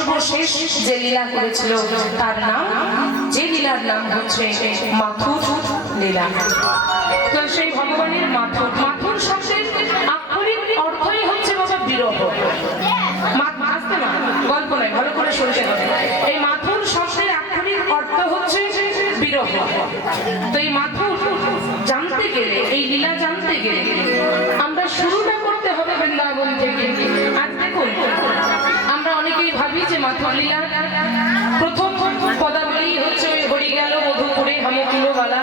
সর্বশেষ যে লীলা করেছিল তার নাম, যে লীলার নাম হচ্ছে মাথুর লীলা। তো সেই ভগবানের মাথুর, মাথুর শব্দের আক্ষরিক অর্থই হচ্ছে বাবা বিরহ। আসতে না, গল্প নয়, ভালো করে শুনতে হবে। এই মাথুর শব্দের আক্ষরিক অর্থ হচ্ছে বিরহ। তো এই মাথুর জানতে গেলে, এই লীলা জানতে গেলে আমরা শুরুটা করতে হবে বৃন্দাবন থেকে। আজ দেখুন, আমরা অনেকেই ভাবি যে মাথুর লীলার প্রথম পদাবলী হচ্ছে ওই হরি গেল মধুপুরে হামকুলো বালা,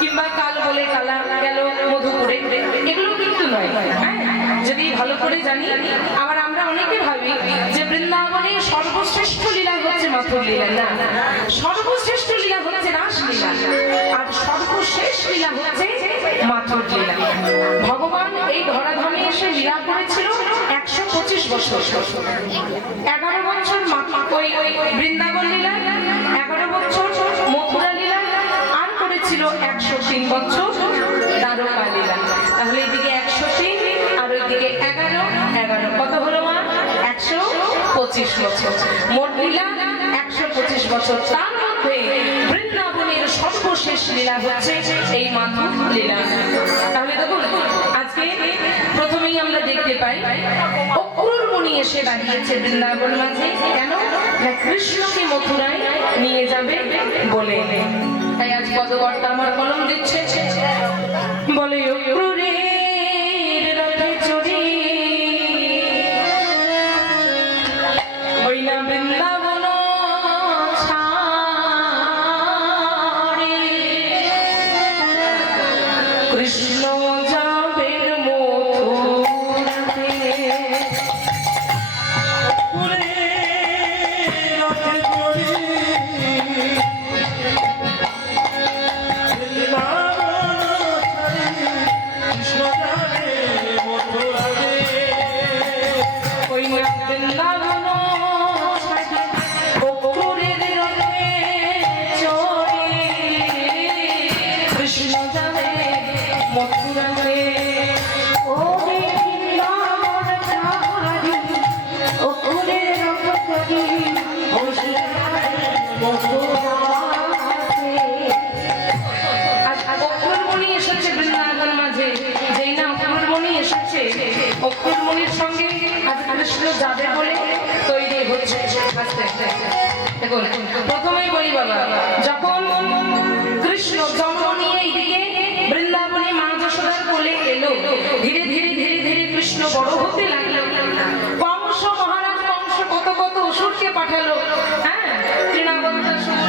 কিংবা কাল বলে কালা গেল মধুপুরে, এগুলো কিন্তু নয়। হ্যাঁ, যদি ভালো করে জানি। আবার আমরা অনেকে ভাবি যে বৃন্দাবনের সর্বশ্রেষ্ঠ লীলা হচ্ছে মাথুর লীলা। না, সর্বশ্রেষ্ঠ লীলা হচ্ছে রাস লীলা, আর সর্বশেষ লীলা হচ্ছে মাথুর লীলা। ভগবান এই ধরাধামে এসে লীলা করেছিল 125 বছর। 11 বছর ওই বৃন্দাবন লীলা, 11 বছর মথুরা লীলা, আর করেছিল 103 বছর দ্বারকা লীলা। তাহলে এদিকে 103 আর ওইদিকে 11, কত হলো মা? 125 বছর। মোট লীলা 125 বছর। তার মধ্যে বৃন্দাবনের সর্বশেষ লীলা হচ্ছে এই মাথুর লীলা। তাহলে দেখুন, আজকে প্রথমেই আমরা দেখতে পাই অক্রূর মুনি এসে দাঁড়িয়েছে বৃন্দাবন মাঝে। কেন? কৃষ্ণকে মথুরায় নিয়ে যাবে বলে। তাই আজ পদকর্তা আমার কলম দিচ্ছে, বলে অক্রূরের রথে চড়ি ওই না বৃন্দাবন ছাড়ে, কৃষ্ণ যাবেন মথুরাতে। অক্রূরমণির সঙ্গে আজ কৃষ্ণ যাবে বলে তৈরি হচ্ছে। দেখুন, প্রথমেই বলি বাবা, যখন কৃষ্ণ জন্ম নিয়ে এইদিকে বৃন্দাবনে মা যশোদার কোলে এলো, ধীরে ধীরে ধীরে ধীরে কৃষ্ণ বড় হতে লাগলো। কংস, মহারাজ কংস কত কত অসুরকে পাঠালো। হ্যাঁ, তৃণাবন্তাসুর,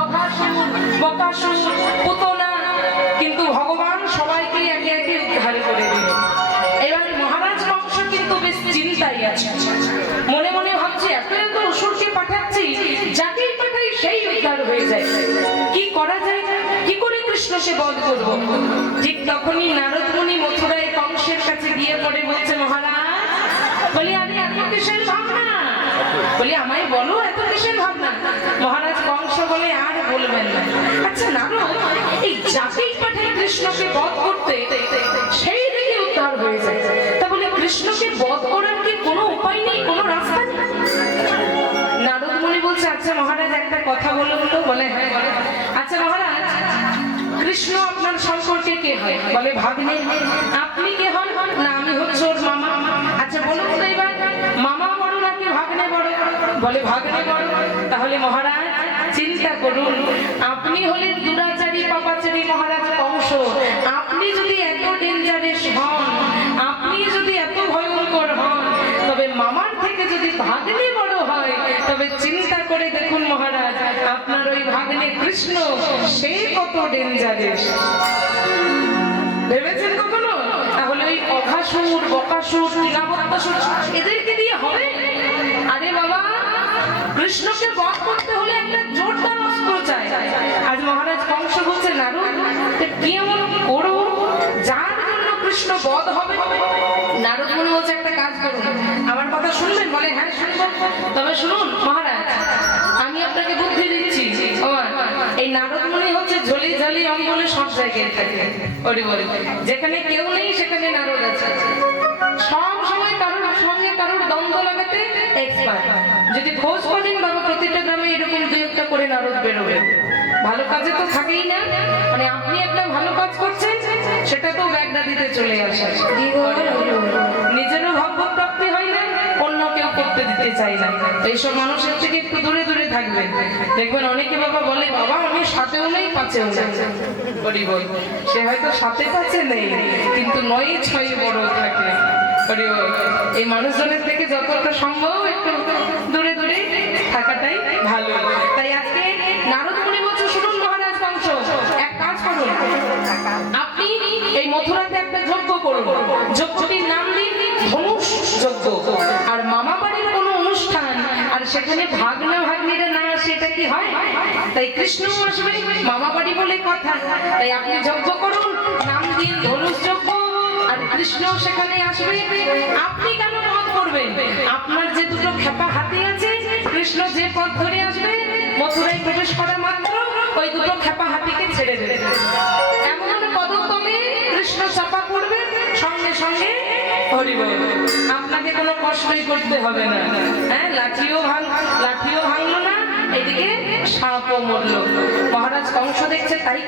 অঘাসুর, বকাসুর, পুতনা, কিন্তু ভগবান সবাইকে একে একে উদ্ধার করে দিল। এবার মহারাজ কংস কিন্তু বেশ চিন্তায় আছে, মনে মনে ভাবছে এত এত অসুরকে পাঠাচ্ছি, যাকেই পাঠাই সেই উদ্ধার হয়ে যায়, কি করা যায়, কি করে কৃষ্ণকে বধ করব। ঠিক তখনই নারদ মুনি মথুরায় কংসের কাছে গিয়ে পড়ে বলছে, মহারাজ, বলি আমি এত কিসের ভাবনা, বলি আমায় বলো এত কিসের ভাবনা। মহারাজ কংস বলে, আর বলবেন না। আচ্ছা নারদ, এই যাকেই পাঠাই কৃষ্ণকে বধ করতে, সেই দিকে উদ্ধার হয়ে যায়, তা বলে কৃষ্ণকে বধ করার কি কোনো উপায় নেই, কোনো রাস্তা নেই? নারদ মুনি বলছে, আচ্ছা মহারাজ একটা কথা বলুন তো। বলে, হ্যাঁ বলে। আচ্ছা মহারাজ, কৃষ্ণ আপনার সম্পর্কে কে হয়? বলে, ভাগ্নে। আপনি কে হন? না, আমি হচ্ছে ওর মামা। আচ্ছা বলুন তো এবার, মামা বড় নাকি ভাগ্নে বড়? বলে, ভাগ্নে বড়। তাহলে মহারাজ চিন্তা করুন, আপনি হলেন দুরাচারী পাপাচারী মহারাজ কংস, আপনি যদি এত ডেঞ্জারেস হন, আপনি যদি এত ভয়ঙ্কর হন, তবে মামার থেকে যদি ভাগ্নে বড় হয়, তবে চিন্তা করে দেখুন মহারাজ, আপনার ওই ভাগ্নে কৃষ্ণ, সে কত ডেঞ্জারেস। ভেবেছেন কখনো? তাহলে ওই অঘাসুর, বকাসুর, তৃণাবত্তাসুর, এদেরকে দিয়ে হবে? আরে বাবা, কৃষ্ণকে বধ করতে হলে একটা জোরদার অস্ত্র চাই। আজ মহারাজ কংস বলছে, নারদ, কি এমন করবো যার জন্য কৃষ্ণ বধ হবে? নারদ মুনি বলছে, একটা কাজ করুন, আমার কথা শুনবেন? বলে, হ্যাঁ শুনবো। তবে শুনুন মহারাজ, আমি আপনাকে বুদ্ধি দিচ্ছি। এই নারদ মুনি হচ্ছে ঝলি ঝালি অঙ্গলে সব জায়গায় থাকে। ওরে বলে, যেখানে কেউ নেই সেখানে নারদ আছে। সব সময় কারোর সঙ্গে কারোর দ্বন্দ্ব লাগাতে এক্সপার্ট। যদি খোঁজ করেন বাবা প্রতিটা গ্রামে এরকম দুই একটা করে নারদ বেরোবে। ভালো কাজে তো থাকেই না, মানে আপনি একটা ভালো কাজ করছেন সেটা তো ব্যাগটা দিতে চলে আসে, নিজেরও ভাগ্য প্রাপ্তি হয় না, অন্য কেউ করতে দিতে চাই না। এইসব মানুষের থেকে একটু দূরে দূরে থাকবেন। দেখবেন অনেকে বাবা বলে বাবা আমি সাথেও নেই পাঁচেও নেই, বল সে হয়তো সাথে পাঁচে নেই কিন্তু নয় ছয় বড় থাকে। এই মানুষজনের থেকে যতটা সম্ভব একটু দূরে দূরে থাকাটাই ভালো। তাই আজকে নারদ মুনি বলছে শুনুন মহারাজ বংশ, এক কাজ করুন, আপনি এই মথুরাতে একটা যজ্ঞ করুন, যজ্ঞটির নাম দিন ধনুষ যজ্ঞ। আর মামা বাড়ির কোনো অনুষ্ঠান আর সেখানে ভাগনা ভাগ্নিরা না আসে এটা কি হয়? তাই কৃষ্ণ আসবে মামা বাড়ি বলে কথা, তাই আপনি যজ্ঞ করুন, নাম দিন ধনুষ যজ্ঞ, আর কৃষ্ণ সেখানে আসবে। আপনি কেন পথ করবেন? আপনার যে দুটো খেপা হাতি আছে, কৃষ্ণ যে পথ ধরে আসবে মথুরায় প্রবেশ করা মাত্র ওই দুটো খেপা হাতিকে ছেড়ে দেবে, এমন পদতলে কৃষ্ণ চাপা পড়বে, সঙ্গে সঙ্গে হরি বল, আপনাকে কোনো কষ্টই করতে হবে না। হ্যাঁ, লাঠিও ভাঙলো না, এদিকে সাপও মরলো। মহারাজ কংস দেখছে তাই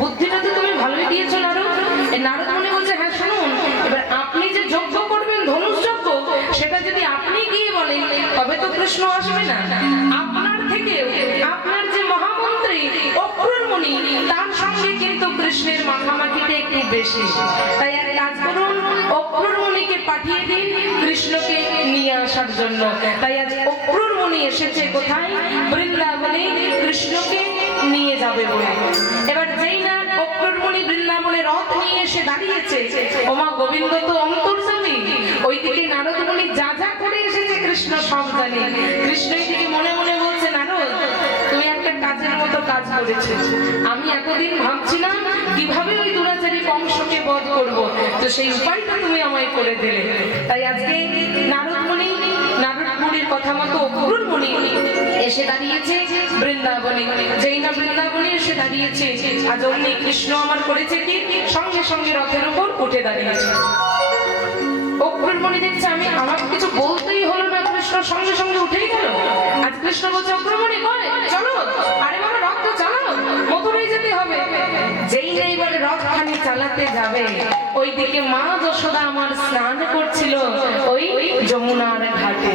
বুদ্ধিটা তো তুমি ভালোই দিয়েছো নারদ। এই নারদ মুনি বলছে হ্যাঁ শুনুন, এবার আপনি যে যজ্ঞ করবেন ধনুষ যজ্ঞ, সেটা যদি আপনি গিয়ে বলেন তবে তো কৃষ্ণ আসবে না। আপনার থেকে আপনার যে মহামন্ত্রী অক্রুর মুনি, তার সঙ্গে কিন্তু কৃষ্ণের মাখামাখিটা একটু বেশি। তাই এক কাজ করুন, অক্রুর মুনিকে পাঠিয়ে দিন কৃষ্ণকে নিয়ে আসার জন্য। তাই আজ অক্রুর মুনি এসেছে কোথায়? বৃন্দাবনে কৃষ্ণকে নিয়ে যাবে বলে। এবার যেই না অক্রুর মুনি বৃন্দাবনে রথ নিয়ে এসে দাঁড়িয়েছে, ওমা গোবিন্দ তো অন্তর্যামী, ওইদিকে নারদ মুনি যা যা করে এসেছে কৃষ্ণ সব জানে। কৃষ্ণ এইদিকে মনে মনে বলছে নারদ তুমি একটা কাজের মতো কাজ করেছো, আমি এতদিন ভাবছিলাম কিভাবে ওই দুরাচারী কংসকে বধ করব, তো সেই উপায়টা তুমি আমায় করে দিলে। তাই আজকে নারদ মুনির কথা মতো অক্রুর মুনি এসে দাঁড়িয়েছে বৃন্দাবনে। যেই না বৃন্দাবনে এসে দাঁড়িয়েছে, আজ অমনি কৃষ্ণ আমার করেছে কি সঙ্গে সঙ্গে রথের উপর উঠে দাঁড়িয়েছে। অক্রুর মুনি দেখছে আমাকে কিছু বলতেই হলো না, কৃষ্ণ সঙ্গে সঙ্গে উঠেই গেল। আজ কৃষ্ণ বলছে অক্রুর মুনি কয় চলো, আরে বাবা রথ তো চালাও, মথুরায় যেতে হবে। যেই না এবারে রথ খানি চালাতে যাবে, ওইদিকে মা যশোদা আমার স্নান করছিল ওই যমুনার ঘাটে।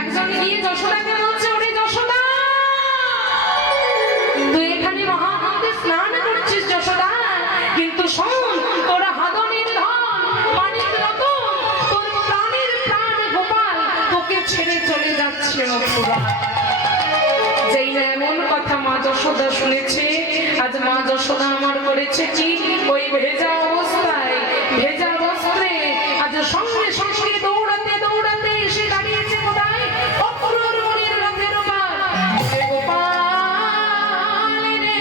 একজন গিয়ে যশোদাকে বলছে ওরে যশোদা, তুই এখানে মহানন্দে স্নান করছিস যশোদা, কিন্তু শোন তোরা হাদনের ধন মানিক রতন, তোর প্রাণের প্রাণ গোপাল তোকে ছেড়ে চলে যাচ্ছে মথুরা। যেই না এমন কথা মা যশোদা শুনেছে, আজ মা যশোদা আমার করেছে কি ওই ভেজা অবস্থায় ভেজা বস্ত্রে আজ সঙ্গে সঙ্গে দৌড়াতে দৌড়াতে এসে দাঁড়িয়েছে কোথায়? অক্রুর মুনির রথের উপর। গোপাল রে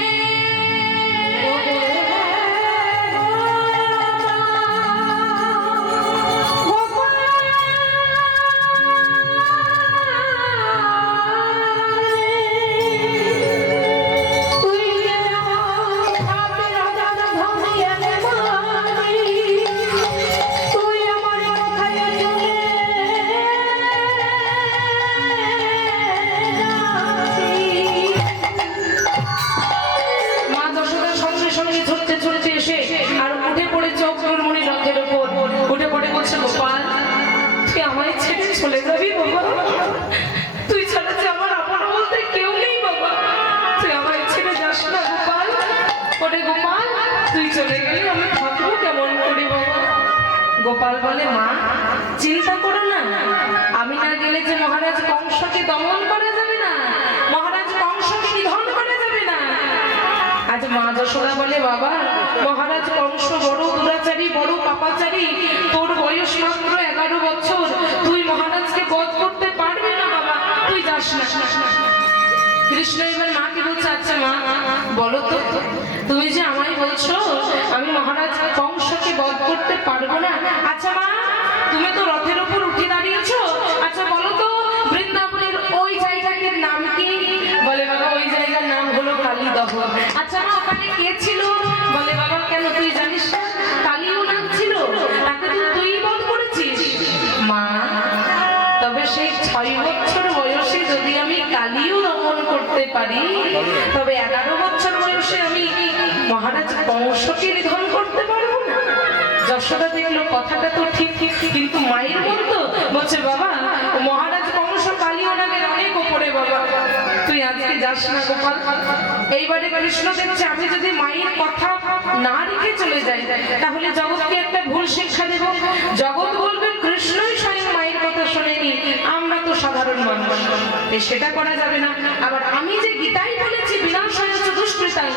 চলে যাবি বাবা, তুই ছাড়া যে আমার আপন বলতে কেউ নেই বাবা, তুই আমায় ছেড়ে যাস না গোপাল। ওরে গোপাল তুই চলে গেলে আমি থাকবো কেমন করে বাবা? গোপাল বলে মা চিন্তা করো না, আমি না গেলে যে মহারাজ কংসকে দমন করা যাবে না, মহারাজ কংসকে নিধন করা যাবে না। আজ মা যশোদা বলে বাবা মহারাজ কংস বড় দুরাচারী বড় পাপাচারী, তোর বয়স মাত্র 11 বছর, তুই মহারাজকে বধ করতে পারবি না বাবা, তুই যাস না। কৃষ্ণ এবার মাকে বলছে আচ্ছা মা বলো তো, তুমি যে আমায় বলছো আমি মহারাজ কংসকে বধ করতে পারবো না, আচ্ছা মা তুমি তো রথের উপর উঠে দাঁড়িয়েছো, আচ্ছা বলো তো বৃন্দাবনের ওই জায়গাটির নাম কি? বলে বাবা ওই জায়গার নাম হলো কালীদহ। আচ্ছা মা ওখানে কে ছিল? বলে বাবা কেন তুই জানিস না? কালীও নাম ছিল, তাকে তো তুই বধ করেছিস। মা তবে সেই 6 বছর বয়সে যদি আমি কালিও দমন করতে পারি, তবে 11 বছর বয়সে আমি মহারাজ কংসকে নিধন করতে পারবো না। যশোদা দেখলো কথাটা তো ঠিক, কিন্তু মায়ের মন তো বলছে, বাবা মহারাজ কংস কালিও নামের অনেক ওপরে, বাবা তুই আজকে যাস না গোপাল। এইবারে কৃষ্ণ দেখছে আমি যদি মায়ের কথা না রেখে চলে যাই, তাহলে জগৎকে একটা ভুল শিক্ষা দেব। জগৎ বলবে কৃষ্ণই স্বয়ং মায়ের কথা শোনেনি, আমরা তো সাধারণ মানুষ, সেটা করা যাবে না। আবার আমি যে গীতাই বলেছি বিনাশ হয়েছে দুষ্কৃতায়,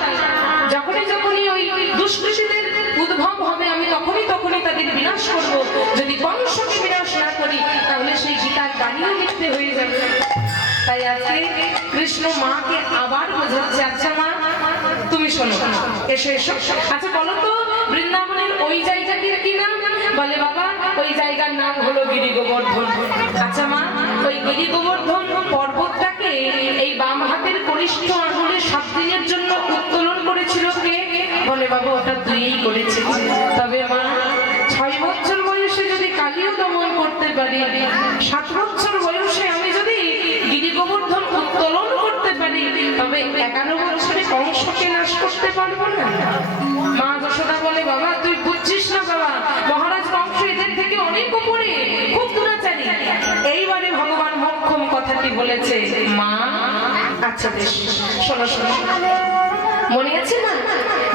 যখনই ওই দুষ্কৃতীদের উদ্ভব হবে আমি তখনই তাদের বিনাশ করব। যদি কংসকে বিনাশ না করি তাহলে সেই গীতার বাণীও মিথ্যে হয়ে যাবে। তাই আজকে কৃষ্ণ মাকে আবার বোঝাচ্ছে, আচ্ছা মা তুমি শোনো, এসো এসো, আচ্ছা বলো তো বৃন্দাবনের ওই জায়গাটির কি নাম? বলে বাবা ওই জায়গার নাম হলো গিরি গোবর্ধন। আচ্ছা মা ওই গিরি গোবর্ধন পর্বতটাকে এই বাম হাতের কনিষ্ঠ আঙুলের 7 দিনের জন্য উত্তোলন করেছিল কে? বলে বাবা ওটা তুইই করেছিস। তবে মা 6 বছর বয়সে যদি কালিও দমন করতে পারি, 7 বছর বয়সে আমি যদি গিরি গোবর্ধন উত্তোলন করতে পারি, তবে 11 বছরে কংসকে নাশ করতে পারবো না। মা যশোদা বলে বাবা তুই বুঝছিস না বাবা, মহারাজ কংস এদের থেকে অনেক উপরে, খুব দুরাচারী। এইবারে ভগবান মোক্ষম কথাটি বলেছে, মা আচ্ছা বেশ শোনো শোনো, মনে আছে না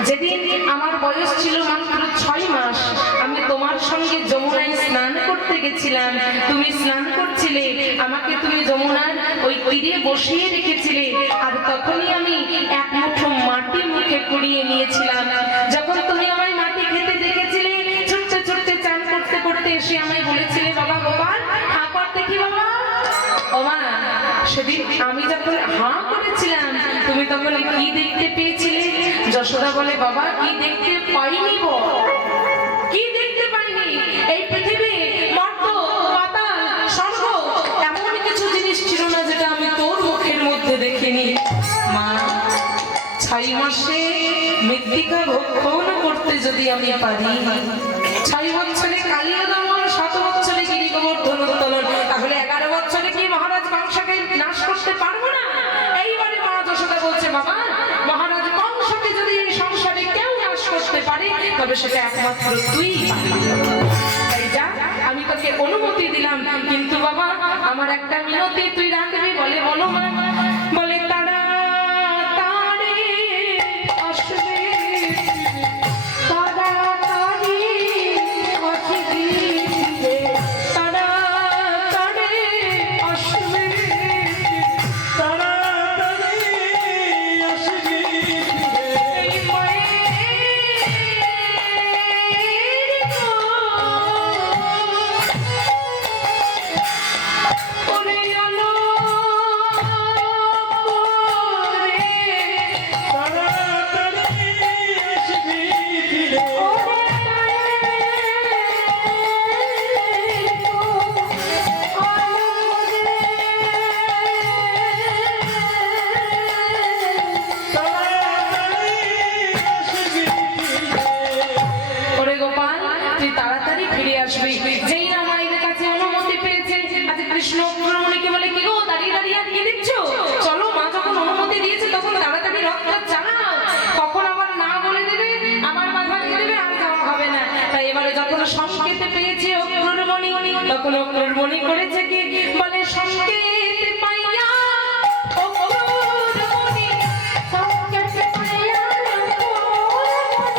যেদিন আমার বয়স ছিল মাত্র 6 মাস, আমি তোমার সঙ্গে যমুনায় স্নান করতে গেছিলাম, তুমি স্নান করছিলে, আমাকে তুমি যমুনার ওই তীরে বসিয়ে রেখেছিলে, আর তখনই আমি এক মুঠো মাটি মুখে কুড়িয়ে নিয়েছিলাম। যখন তুমি আমায় মাটি খেতে দেখেছিলে, ছুটতে ছুটতে চান করতে করতে এসে আমায় বলেছিলে, বাবা গোপাল হাঁ কর দেখি বাবা। ও মা সেদিন আমি যখন হাঁ করেছিলাম তুমি তখন কি দেখতে পেয়েছিলে? যশোদা বলে বাবা কি দেখতে পাইনি গো, কি দেখতে পাইনি? এই পৃথিবী মর্ত পাতাল স্বর্গ এমন কিছু জিনিস ছিল না যেটা আমি তোর মুখের মধ্যে দেখিনি। মা 6 মাসে মৃত্তিকা ভক্ষণ করতে যদি আমি পারি, 6 বছরে কালিয়া দমন, 7 বছরে গিরি গোবর্ধন উত্তোলন, তাহলে 11 বছরে কি মহারাজ কংসকে নাশ করতে পারবো না? এইবারে মা যশোদা বলছে বাবা মহারাজ কংসকে যদি এই সংসারে কেউ নাশ করতে পারে তবে সেটা একমাত্র তুই পারবি। তাই যা আমি তোকে অনুমতি দিলাম, কিন্তু বাবা আমার একটা মিনতি তুই রাখবি। বলে বলো মা। বলে তারা তারে আসবে, তারা তারে আসবে, তারা তারে আসবে, তারা তারে আসবে, এই মায়ের ওরে আলো করে, তারা তারে আসবে, ওরে ওরে গোপাল তুই তাড়াতাড়ি ফিরে আসবি। যেই না মায়ের কাছে অনুমতি পেয়েছে, আজ কৃষ্ণ অগ্রমণিকে বলে কি গো দাঁড়িয়ে দাঁড়িয়ে আর কি দেখছো, চলো মা যখন অনুমতি দিয়েছে তখন তাড়াতাড়ি রথটা চালাও, কখন আবার না বলে দেবে, আবার বাধা দিয়ে দেবে, আর যাওয়া হবে না। তাই এবারে যখন সংকেতে পেয়েছে অগ্রমণি, তখন অগ্রমণি করেছে কি বলে সংকেত পাইয়া অগ্রমণি, সংকেত পাইয়া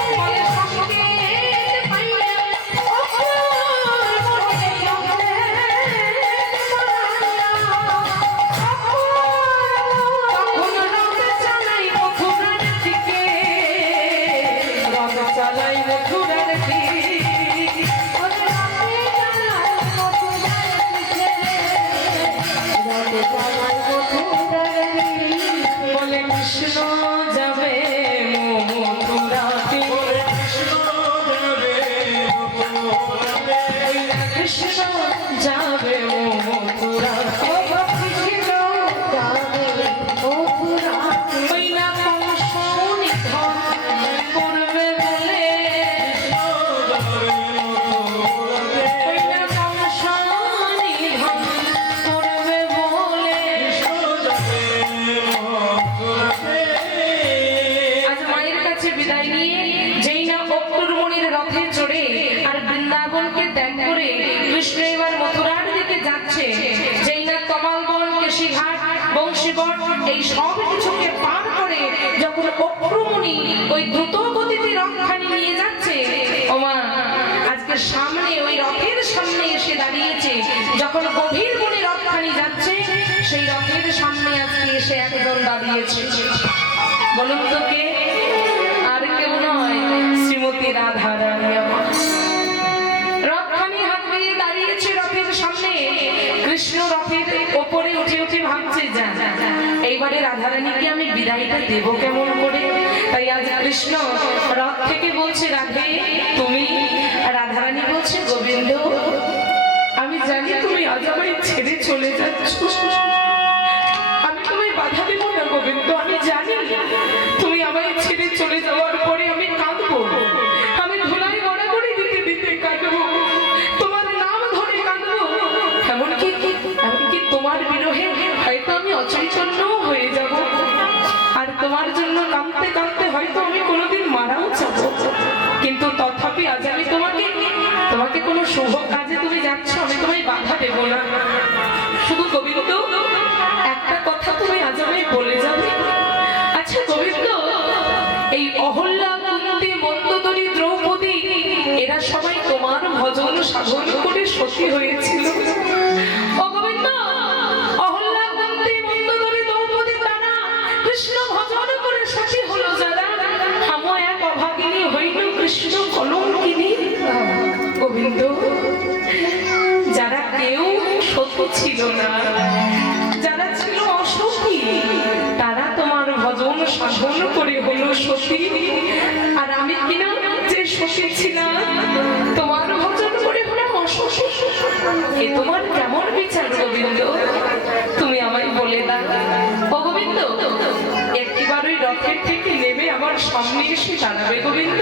বলে সংকেত পাইয়া অগ্রমণি, তখন রথ চালাই মথুরার দিকে, রথ চালাই মথুরার দিকে, বলে কৃষ্ণ যাবে মথুরাতে, কৃষ্ণ যাবে মথুরাতে, ওই না কংস নিধন করবে বলে, ওই না কংস নিধন করবে বলে, এই সব কিছুকে পার করে যখন অপ্রমণি ওই দ্রুত গতিতে রথখানি নিয়ে যাচ্ছে, ওমা আজকে সামনে ওই রথের সামনে এসে দাঁড়িয়েছে। যখন গভীর বনে রথখানি যাচ্ছে, সেই রথের সামনে আজকে এসে একজন দাঁড়িয়েছে। বলুন তো কে? আর কেউ নয়, শ্রীমতী রাধা রানী আমার। রথখানি হাত দিয়ে দাঁড়িয়েছে রথের সামনে। কৃষ্ণ রথের ওপরে উঠে উঠে ভাবছে, যা এইবারে রাধারানীকে আমি বিদায়টা দেবো কেমন করে। তাই আজ কৃষ্ণ রথ থেকে বলছে, রাধে তুমি। রাধারানী বলছে, গোবিন্দ আমি জানি তুমি আজ আমায় ছেড়ে চলে যাচ্ছ, আমি তোমায় বাধা দেব না গোবিন্দ। আমি জানি তুমি আমায় ছেড়ে চলে যাওয়ার পরে আমি কাঁদবো, আমি ধুলাই গড়াগড়ি দিতে দিতে কাঁদবো, তোমার নাম ধরে কাঁদবো। এমনকি তোমার বিরহে হয়তো আমি অচৈতন্য হয়ে যাব, আর তোমার জন্য কাঁদতে কাঁদতে হয়তো আমি কোনোদিন মারাও যাব। কিন্তু তথাপি আজ আমি তোমাকে কোনো শুভ কাজে তুমি যাচ্ছ, আমি তোমায় বাধা দেব না। শুধু গোবিন্দ একটা কথা তুমি আজ আমায় বলে যাবে। আচ্ছা গোবিন্দ, এই অহল্যা, কুন্তি, মন্দোদরী, দ্রৌপদী এরা সবাই তোমার ভজন সাধন করে সখী হয়েছিল। ও গোবিন্দ, অহল্যা, কুন্তি, মন্দোদরী, দ্রৌপদী তারা কৃষ্ণ ভজন করে সখী হলো যারা, হামো এক অভাগিনী হইল কৃষ্ণ কলঙ্কিনী। গোবিন্দ, যারা কেউ সখী ছিল না, যারা ছিল অসখী, তারা তোমার ভজন সাধন করে হলো সখী। আর আমি কিনা যে সখী ছিলাম, তোমার ভজন করে হলাম অসখী। এ তোমার কেমন বিচার গোবিন্দ? তুমি আমায় বলে দাও। ও গোবিন্দ, একটিবার ওই রথের থেকে নেমে আমার সামনে এসে দাঁড়াবে গোবিন্দ।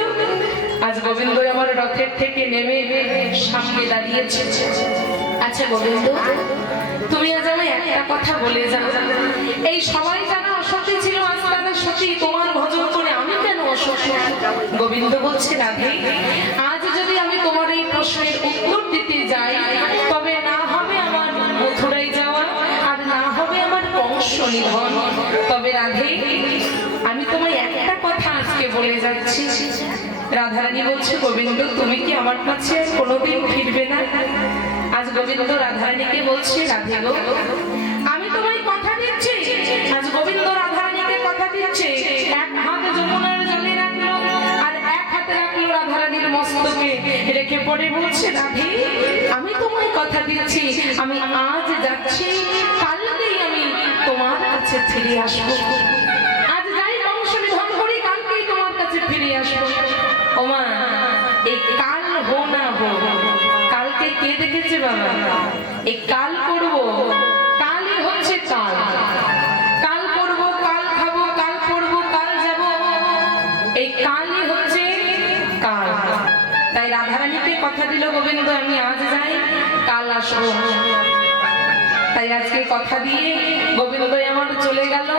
আজ গোবিন্দ আমার রথের থেকে নেমে সামনে দাঁড়িয়েছে। আচ্ছা গোবিন্দ, তুমি আজ আমি একটা কথা বলে যাও, এই সবাই যারা অসতী ছিল আজ তারা সতী, তোমার ভজন করে আমি কেন অসতী? গোবিন্দ বলছে, রাধে আজ যদি আমি তোমার এই প্রশ্নের উত্তর দিতে যাই, তবে না হবে আমার মথুরায় যাওয়া, আর না হবে আমার বংশ নিধন। তবে রাধে আমি তোমায় একটা কথা আজকে বলে যাচ্ছি। রাধারানী বলছে, গোবিন্দ তুমি কি আমার কাছে কোনোদিন ফিরবে না? আজ গোবিন্দ রাধারানীকে বলছে, রাধে গো আমি তোমায় কথা দিচ্ছি। আজ গোবিন্দ রাধারানীকে কথা দিচ্ছে। এক হাত যমুনার জলে রাখলো, আর এক হাতে রাখলো রাধারানীর মস্তকে, রেখে পড়ে বলছে, রাধে আমি তোমায় কথা দিচ্ছি, আমি আজ যাচ্ছি, কালকেই আমি তোমার কাছে ফিরে আসবো। আজ যাই বংশ নিধন করি, কালকেই তোমার কাছে ফিরে আসবো। ওমা এই কাল হো না হো, কালকে কে দেখেছে বাবা? এই কাল করব, কালই হচ্ছে কাল। কাল করব, কাল খাবো, কাল করব, কাল যাব, এই কালই হচ্ছে কাল। তাই রাধারানীকে কথা দিল গোবিন্দ, আমি আজ যাই, কাল আসবো। তাই আজকে কথা দিয়ে গোবিন্দ আমার চলে গেল।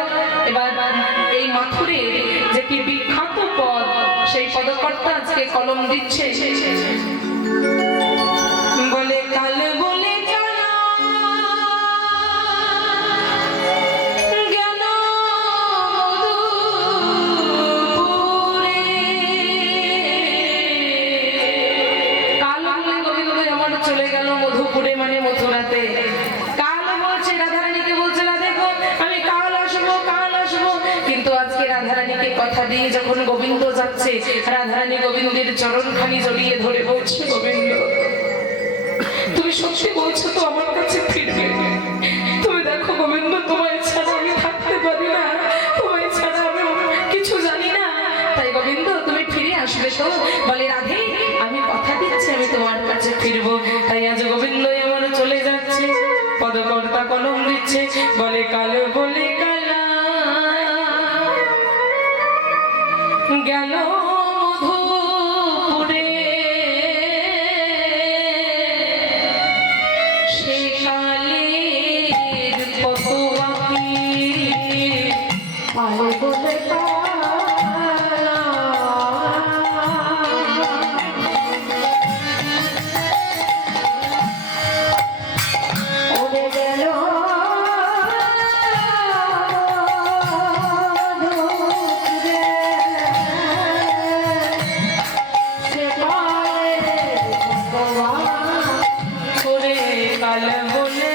এবার এই মাথুরের যে কি বিখ্যাত পদ, সেই পদকর্তা আজকে কলম দিচ্ছে। বলে কাল বলে কথা দিয়ে যখন গোবিন্দ যাচ্ছে, রাধারানী গোবিন্দের চরণখানি জড়িয়ে ধরে বলছে, গোবিন্দ তুমি সত্যি বলছো তো আমার কাছে ফিরবে? তুমি দেখো গোবিন্দ, তোমায় ছাড়া আমি থাকতে পারি না, তোমায় ছাড়া আমি কিছু জানি না, তাই গোবিন্দ তুমি ফিরে আসবে তো? বলে, রাধে আমি কথা দিচ্ছি আমি তোমার কাছে ফিরবো। তাই আজ গোবিন্দ আমার চলে যাচ্ছে, পদকর্তা কলম দিচ্ছে। বলে কাল বলে কালা গেল মধুপুরে, সে কালের কত বাকি কাল বলে কালা। ওরে গেল কাল বলে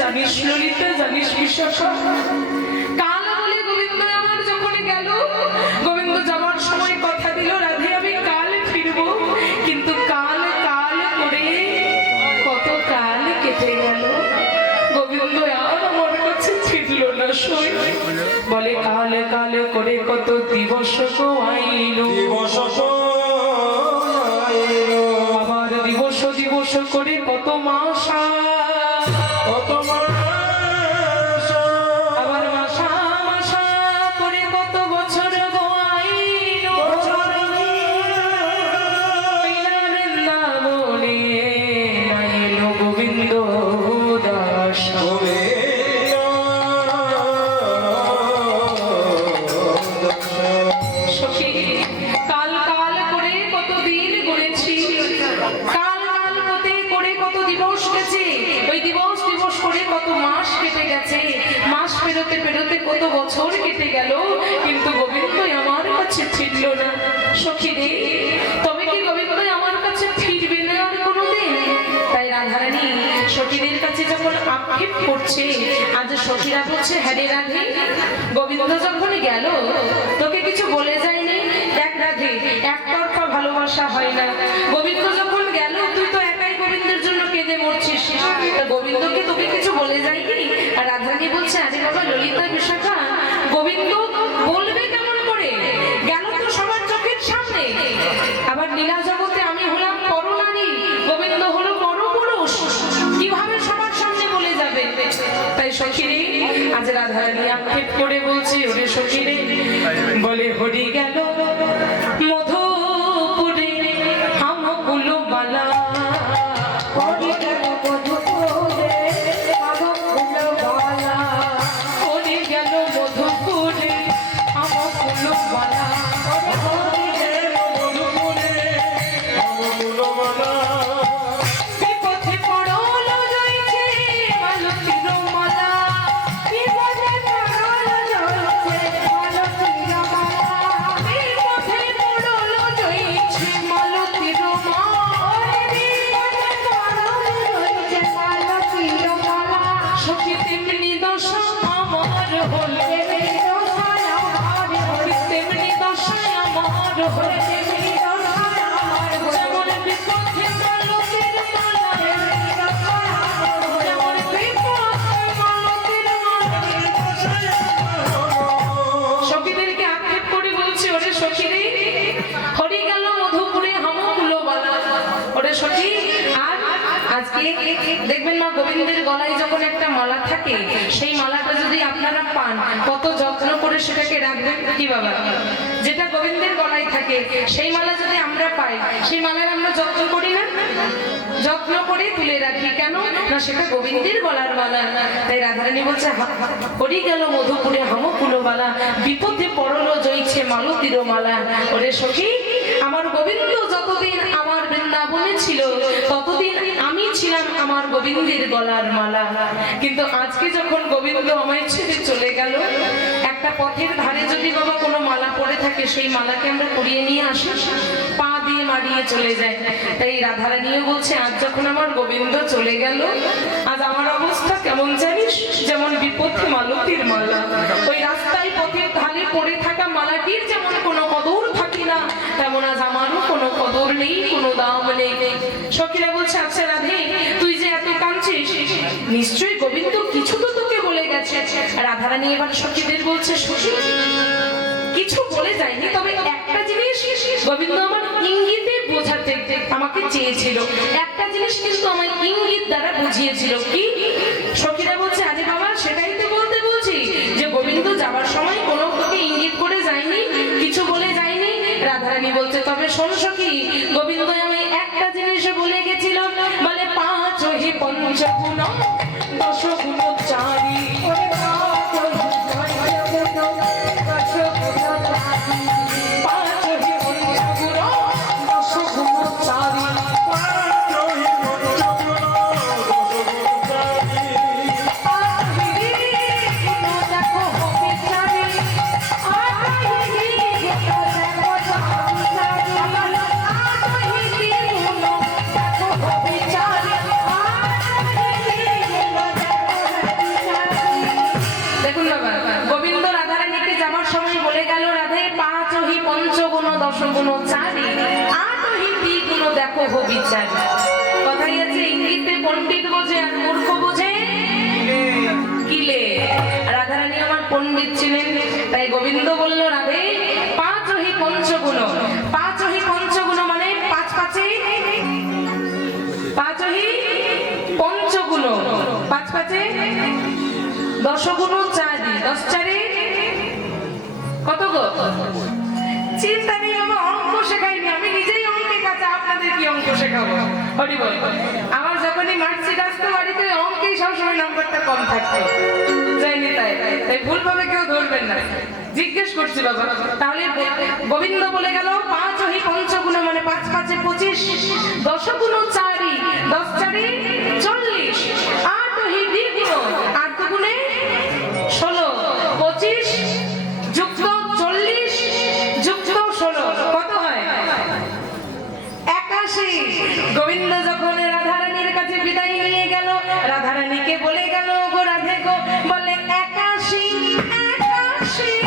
জানিস ললিতা, জানিস বিশ্বসা, কাল বলে গোবিন্দ আমার যখন গেল, গোবিন্দ যাওয়ার সময় কথা দিল রাধে আমি কাল ফিরবো, কিন্তু কাল কাল করে কত কাল কেটে গেল, গোবিন্দ আর আমার কাছে ফিরল না। সই বলে কাল কাল করে কত দিবস গো আইল, আবার দিবস দিবস করে কত মাস, আবার মাসা মাসা করে কত বছর গোয়াইল, বৃন্দাবনে নাইল গোবিন্দ দাস। সখী কাল কাল করে কত দিন ঘুরেছি, কাল কাল করে কত দিবস গেছে, ওই দিবস দিবস করে কত মাস কেটে গেছে, মাস পেরোতে পেরোতে কত বছর কেটে গেল, কিন্তু গোবিন্দ আমার কাছে ফিরল না। সখী রে, তবে কি গোবিন্দ আমার কাছে ফিরবে না আর কোনোদিন? তাই রাধারানী সখীদের কাছে যখন আক্ষেপ করছে, আজ সখীরা বলছে হ্যাঁ রে রাধে, গোবিন্দ যখন গেল তোকে কিছু বলে যায়নি? দেখ রাধে, একতরফা ভালোবাসা হয় না, গোবিন্দ যখন গেল তুই তো একাই গোবিন্দের জন্য কেঁদে মরছিস, গোবিন্দকে তোকে কিছু বলে যায়নি? আর রাধারানী বলছে আরে বাবা ললিতা বিশাখা, গোবিন্দ বলবে কেমন করে, গেল তো সবার চোখের সামনে, আবার লীলা জগতে আমি হলাম পরনারী, গোবিন্দ হলো পরপুরুষ, কিভাবে সবার সামনে বলে যাবে? তাই সখীরে আজ রাধারানী আক্ষেপ করে বলছে ওরে সখীরে, বলে হরি গেল মধুপুরে হামকুলো বালা, হরি গেল মধুপুরে হামকুলো বালা, হরি গেল মধুপুরে হামকুলো বালা, হরি গেল মধুপুরে হামকুলো বালা, বিপথে পড়ল রয়েছে মালতীর মালা, বিপথে পড়ল রয়েছে মালতীর মালা, বিপথে আজকে দেখবেন মা গোবিন্দের গলায় যখন একটা মালা থাকে, সেই মালাটা যদি আপনারা পান, কত যত্ন করে সেটাকে রাখবেন কি বাবা? যেটা গোবিন্দের গলায় থাকে সেই মালা যদি আমরা পাই, সেই মালার আমরা যত্ন করি না? যত্ন করে তুলে রাখি কেন না? সেটা গোবিন্দের গলার মালা। তাই রাধারানী বলছে, হরি গেল মধুপুরে হামকুলবালা, বিপদে পড়ল জয়ছে মালতীর মালা। ওরে সখী, আমার গোবিন্দ যতদিন আমার বৃন্দাবনে ছিল, ততদিন আমি ছিলাম আমার গোবিন্দের গলার মালা। কিন্তু আজকে যখন গোবিন্দ আমায় ছেড়ে চলে গেল, একটা পথের ধারে যদি বাবা কোনো মালা পড়ে থাকে, সেই মালাকে আমরা পরিয়ে নিয়ে আসি, পা দিয়ে মারিয়ে চলে যায়। তাই রাধারানীও বলছে, আজ যখন আমার গোবিন্দ চলে গেল, আজ আমার অবস্থা কেমন জানিস? যেমন বিপথে মালতীর মালা। ওই রাস্তায় পথের ধারে পড়ে থাকা মালাটির যেমন কোনো কদর থাকে না, তেমন আজ আমারও কোনো কদর নেই, কোনো দাম নেই। সখীরা বলছে, আচ্ছা রাধে, তুই যে এত কাঁদছিস, নিশ্চয়ই গোবিন্দ কিছু তো তোকে বলে গেছে। রাধারানী এবার সখীদের বলছে, সখী কিছু বলে যায়নি, তবে একটা জিনিস গোবিন্দ আমার ইঙ্গিতে বোঝাতে আমাকে চেয়েছিল, একটা জিনিস কিন্তু আমার ইঙ্গিত দ্বারা বুঝিয়েছিল। কি? সখীরা বলছে, আরে বাবা, সেটাই তো বলতে বলছি যে গোবিন্দ যাবার সময় কোনো তোকে ইঙ্গিত করে যায়নি, কিছু বলে যায়নি। রাধারানী বলছে, তবে শোন সখী, গোবিন্দ আমায় একটা জিনিস বলে গেছিল, বলে পাঁচ হি পঞ্চগুণ দশগুণ চারি। কথাই আছে, ইঙ্গিতে পণ্ডিত বোঝে আর মূর্খ বোঝে কিলে। রাধারানী আমার পণ্ডিত ছিলেন, তাই গোবিন্দ বলল, রাধে পাঁচ হি পঞ্চগুণ। পাঁচ হি পঞ্চগুণ মানে পাঁচ পাঁচে, পাঁচ হি পঞ্চগুণ, পাঁচ পাঁচে দশগুণ চারি, দশ চারে কত গো? চিন্তা নেই বাবা, অঙ্ক শেখাইনি, আমি নিজেই অঙ্কে কাঁচা, আপনাদের কি অঙ্ক শেখাবো? হরি বল। আমার যখনই মার্কশিট আসতো বাড়িতে, অঙ্কেই সবসময় নাম্বারটা কম থাকতো, যায়নি তাই। তাই ভুলভাবে কেউ ধরবেন না, জিজ্ঞেস করছি বাবা। তাহলে গোবিন্দ বলে গেল, পাঁচ হি পঞ্চগুণ মানে পাঁচ পাঁচে 25, দশগুণ চারি, দশ চারি 40, আট হি দ্বিগুণ, আট দুগুণে 16, 25 যুক্ত 40 যুক্ত 16 কত হয়? 81। গোবিন্দ যখন রাধারানীর কাছে বিদায় নিয়ে গেল, রাধারানীকে বলে গেল, গো রাধে গো, বলে 81 81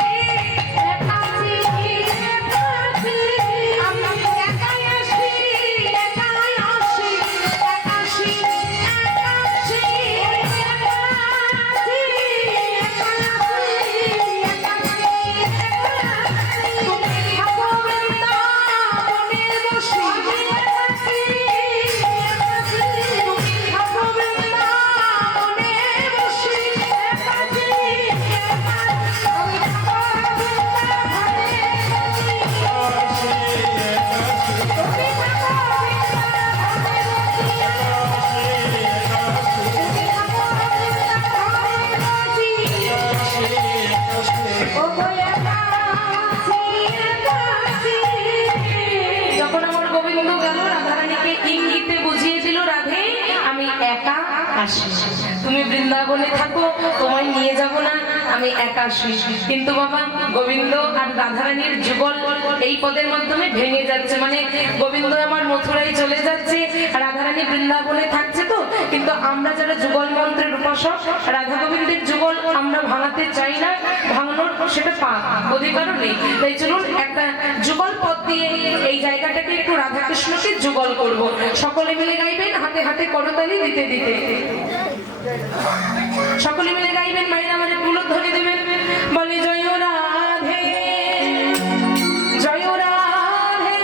তুমি বৃন্দাবনে থাকো, তোমায় নিয়ে যাব না, আমি একা আসি। কিন্তু বাবা গোবিন্দ আর রাধারানীর যুগল এই পদের মাধ্যমে ভেঙে যাচ্ছে, মানে গোবিন্দ আমার মথুরায় চলে যাচ্ছে, রাধারানী বৃন্দাবনে থাকছে। তো কিন্তু আমরা যারা যুগল মন্ত্রের উপাসক, রাধা গোবিন্দের যুগল আমরা ভাঙাতে চাই না, ভাঙানোর সেটা পাপ অধিকারও নেই। তাই চলুন একটা যুগল পদ দিয়ে এই জায়গাটাকে একটু রাধাকৃষ্ণকে যুগল করব। সকলে মিলে গাইবেন, হাতে হাতে করতালি দিতে দিতে সকলে মিলে গাইবেন, মায়েরা আমাদের কুলধ্বনি দেবেন, বলে জয় রাধে জয় রাধে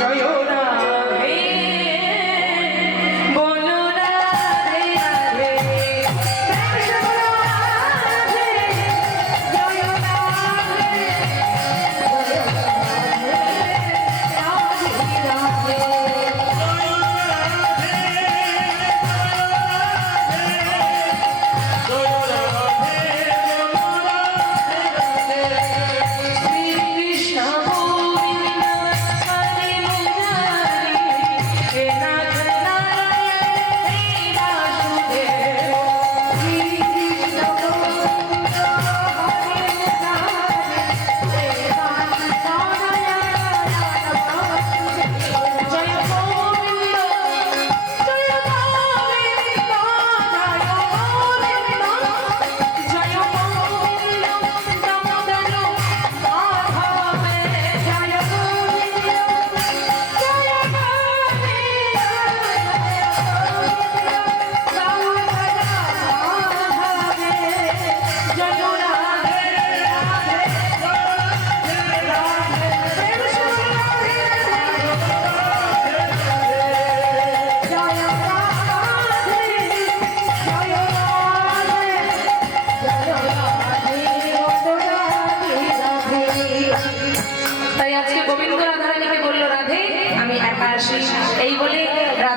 জয় রাধে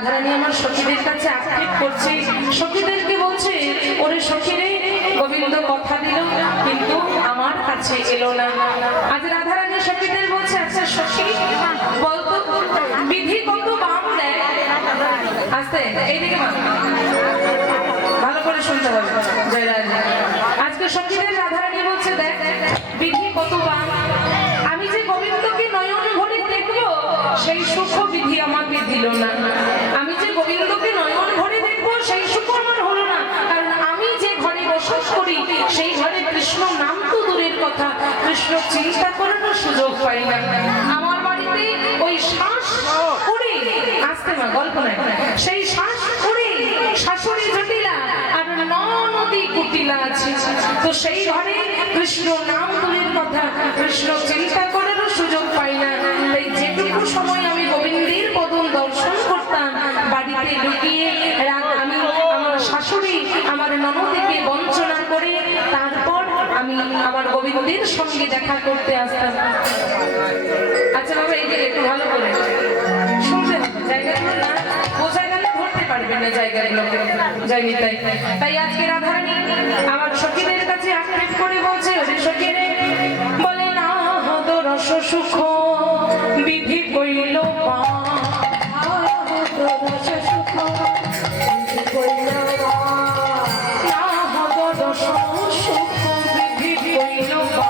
রাধারানী আমার সখীদের কাছে আক্ষেপ করছে, সখীদেরকে বলছে ওরে সখীরে গোবিন্দ কথা দিল কিন্তু আমার কাছে এলো না। আজ রাধারানী সখীদের বলছে আচ্ছা সখী বলতো বিধি কত বাম দেয়, আস্তে এইদিকে ভালো করে শুনতে হবে। জয় রাধা। আজকে সখীদের রাধারানী বলছে দেখ বিধি কত বাম, আমি যে গোবিন্দকে নয়ন ভরে দেখবো সেই সুখ বিধি আমাকে দিল না, আমি যে গোবিন্দকে নয়ন ভরে দেখবো সেই সুখ আমার হলো না, কারণ আমি যে ঘরে বসবাস করি সেই ঘরে কৃষ্ণ নাম তো দূরের কথা, কৃষ্ণ চিন্তা করার সুযোগ পাই না। আমার বাড়িতে ওই শ্বাস করে আসতে না গল্প নাই, সেই শ্বাস করে শাশুড়ি জটিলা আর নদী কুটিলা আছে, তো সেই ঘরে কৃষ্ণ নাম দূরের কথা, কৃষ্ণ চিন্তা করারও সুযোগ পাই না। তাই যেটুকু সময় আমি গোবিন্দের পদম দর্শন করতাম বাড়িতে লুকিয়ে আমি আমার শাশুড়ি আমার ননদীকে বঞ্চনা করে তারপর আমি আমার গোবিন্দের সঙ্গে দেখা করতে আসতাম। আচ্ছা বাবা এই যে একটু ভালো করে শুনতে হবে, জায়গাগুলো না বোঝা গেলে ধরতে পারবে না জায়গাগুলোকে, যাইনি তাই। তাই আজকে রাধারানী আমার সখীদের কাছে আক্ষেপ করে বলছে ওরে সখীরে বলে না হদ রস সুখ বিধি কইল পা, রস সুখ বিধি কইল না হদ রস সুখ বিধি কইল পা,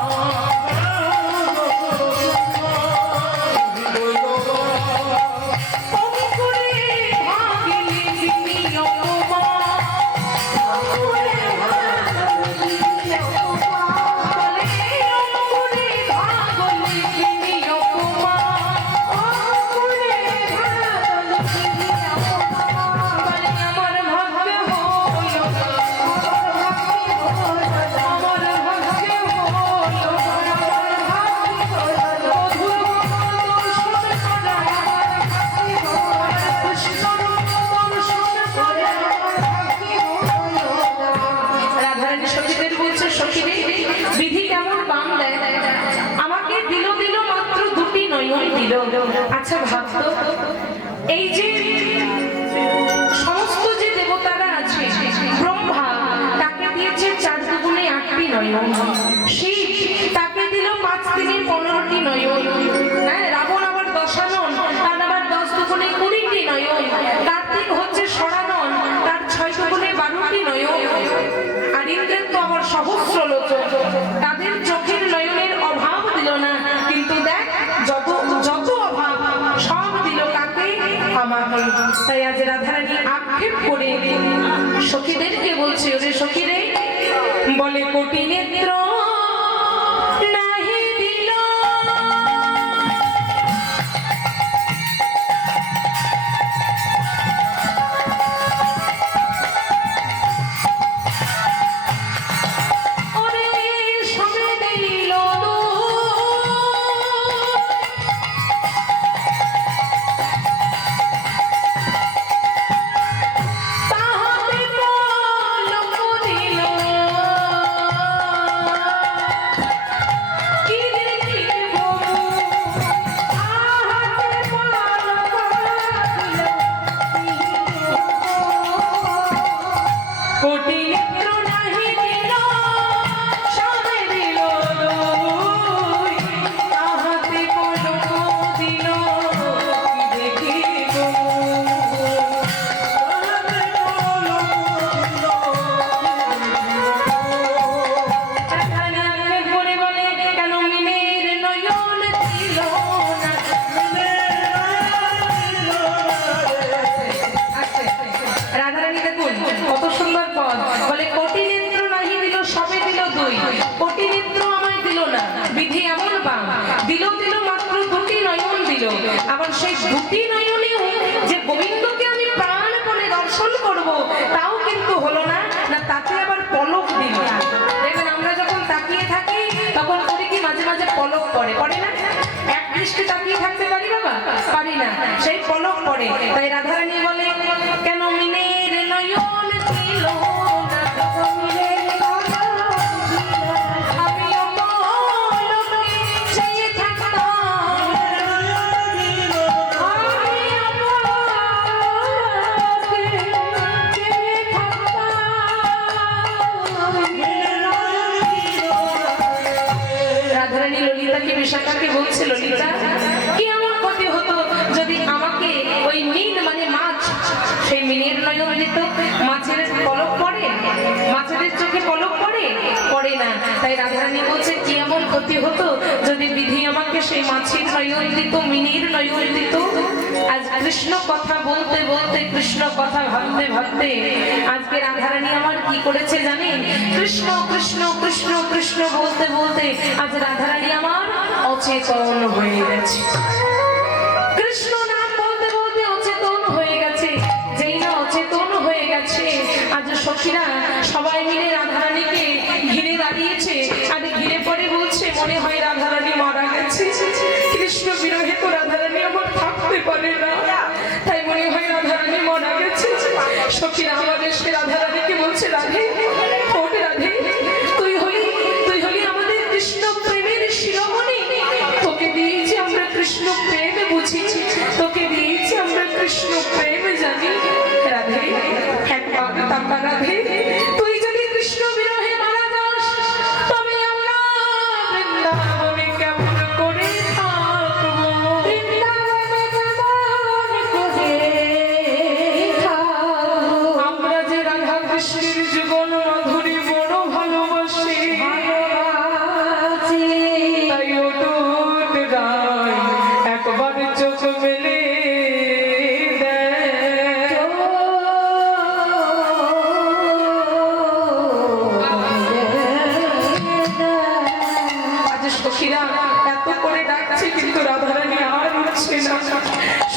আচ্ছা ভাবতো এই যে সমস্ত যে দেবতারা আছে ব্রহ্মা তাকে দিয়েছে 4 দুগুণে 8টি নয়ন, শিব তাকে দিল 5 দিনে 15টি নয়ন, হ্যাঁ রাবণ আবার দশানন তার আবার 10 দুগুণে 20টি নয়ন, কার্তিক হচ্ছে সরানন তার 6 দুগুণে 12টি নয়ন, আর ইন্দ্রের তো আবার সহস্র লোচন, তাদের চোখের নয়নের অভাব দিল না, কিন্তু দেখ যত যত অভাব সব দিল কাকে আমাকে। তাই আজ রাধারানী আক্ষেপ করে সখীদেরকে বলছে ওরে সখীরে বলে কোটি নেত্র নাহি দিল, আবার সেই দুটি নয়নেও যে গোবিন্দকে আমি প্রাণপণে দর্শন করব তাও কিন্তু হলো না, না তাতে আবার পলক দিল। দেখবেন আমরা যখন তাকিয়ে থাকি তখন করি কি মাঝে মাঝে পলক পড়ে, পড়ে না? এক দৃষ্টি তাকিয়ে থাকতে পারি বাবা? পারি না, সেই পলক পড়ে। তাই রাধারানী বলে কেন মিনের নয়ন ছিল না, বিশাখাকে বলছে, ললিতা কি আমার ক্ষতি হতো যদি আমাকে ওই মিন মানে মাছ, সেই মিনের নয়ন দিত? মাছের পলক পড়ে? মাছের চোখে পলক পড়ে? পড়ে না। তাই রাধারানী বলছে কি এমন ক্ষতি হতো যদি বিধি আমাকে সেই মাছের নয়ন দিত, মিনের নয়ন দিত? আজ কৃষ্ণ কথা বলতে বলতে, কৃষ্ণ কথা ভাবতে ভাবতে আজকে রাধারানী আমার কি করেছে জানেন? কৃষ্ণ কৃষ্ণ কৃষ্ণ কৃষ্ণ বলতে বলতে আজ রাধারানী আমার অচেতন হয়ে গেছে। কৃষ্ণ নাম বলতে বলতে অচেতন হয়ে গেছে। যেই না অচেতন হয়ে গেছে, আজ সখীরা সবাই মিলে রাধারানীকে ঘিরে দাঁড়িয়েছে। আর ঘিরে পড়ে বলছে, মনে হয় রাধারানী মারা গেছে। কৃষ্ণ বিরহে তো রাধারানী আমার থাকতে পারে না, তাই মনে হয় রাধারানী মারা গেছে। সখীরা আমাদের সে রাধারানীকে বলছে, রাধে ওঠ রাধে, তুই হলি আমাদের কৃষ্ণ প্রেমের শিরোমণি। তোকে দিয়েছি আমরা কৃষ্ণ প্রেম বুঝি, তোকে দিয়েছি আমরা কৃষ্ণ প্রেম জানি। রাধে একবার তাকা রাধে, তুই যদি কৃষ্ণ বিরহে মারা যাস তবে আমরা বৃন্দাবনে কেমন করে থাকবো? বৃন্দাবনে কেমন করে থাকবো? আমরা যে রাধা কৃষ্ণের জীবন মাধুরী বড় ভালোবাসি, তাই অটুট রায় একবার চোখ মেলে সখীরা এত করে ডাকছে কিন্তু রাধারানী আর উঠছে না।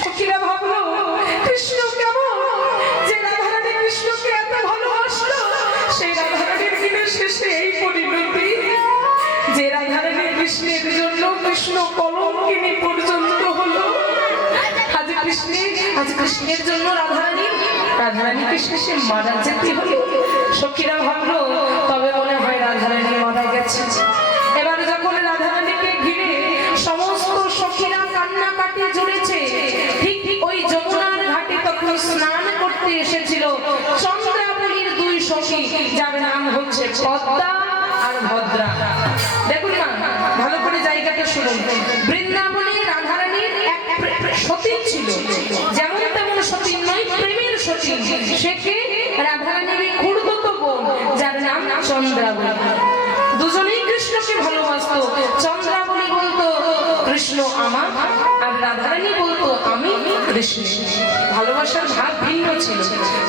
সখীরা ভাবলো কৃষ্ণ কেমন যে রাধারানী কৃষ্ণকে এত ভালোবাসলো, সেই রাধারানীর দিনের শেষে এই পরিণতি। যে রাধারানী কৃষ্ণের জন্য কৃষ্ণ কলঙ্কিনী পর্যন্ত হলো। আজ কৃষ্ণের জন্য রাধারানীকে শেষে মারা যেতে হলো। সখীরা ভাবলো তবে মনে হয় রাধারানী মারা গেছে। এবার যখন রাধারানীকে ঘিরে সমস্ত সখীরা কান্নাকাটি জুড়েছে, ঠিক ওই যমুনার ঘাটে তখন স্নান করতে এসেছিল চন্দ্রাবলীর দুই সখী, যার নাম হচ্ছে পদ্মা আর ভদ্রা। দেখুন না, ভালো করে জায়গাটা শুনুন। বৃন্দাবনে রাধারানীর এক সতীন ছিল, যেমন তেমন সতীন নয়, প্রেমের সতীন। সে কে? রাধারানীর খুড়তুতো বোন, যার নাম চন্দ্রাবলী। দুজনেই কৃষ্ণকে ভালোবাসতো। চন্দ্রাবলী বলতো কৃষ্ণ আমার, আর রাধারানী বলতো আমি কৃষ্ণ। ভালোবাসার ভাব ভিন্ন ছিল।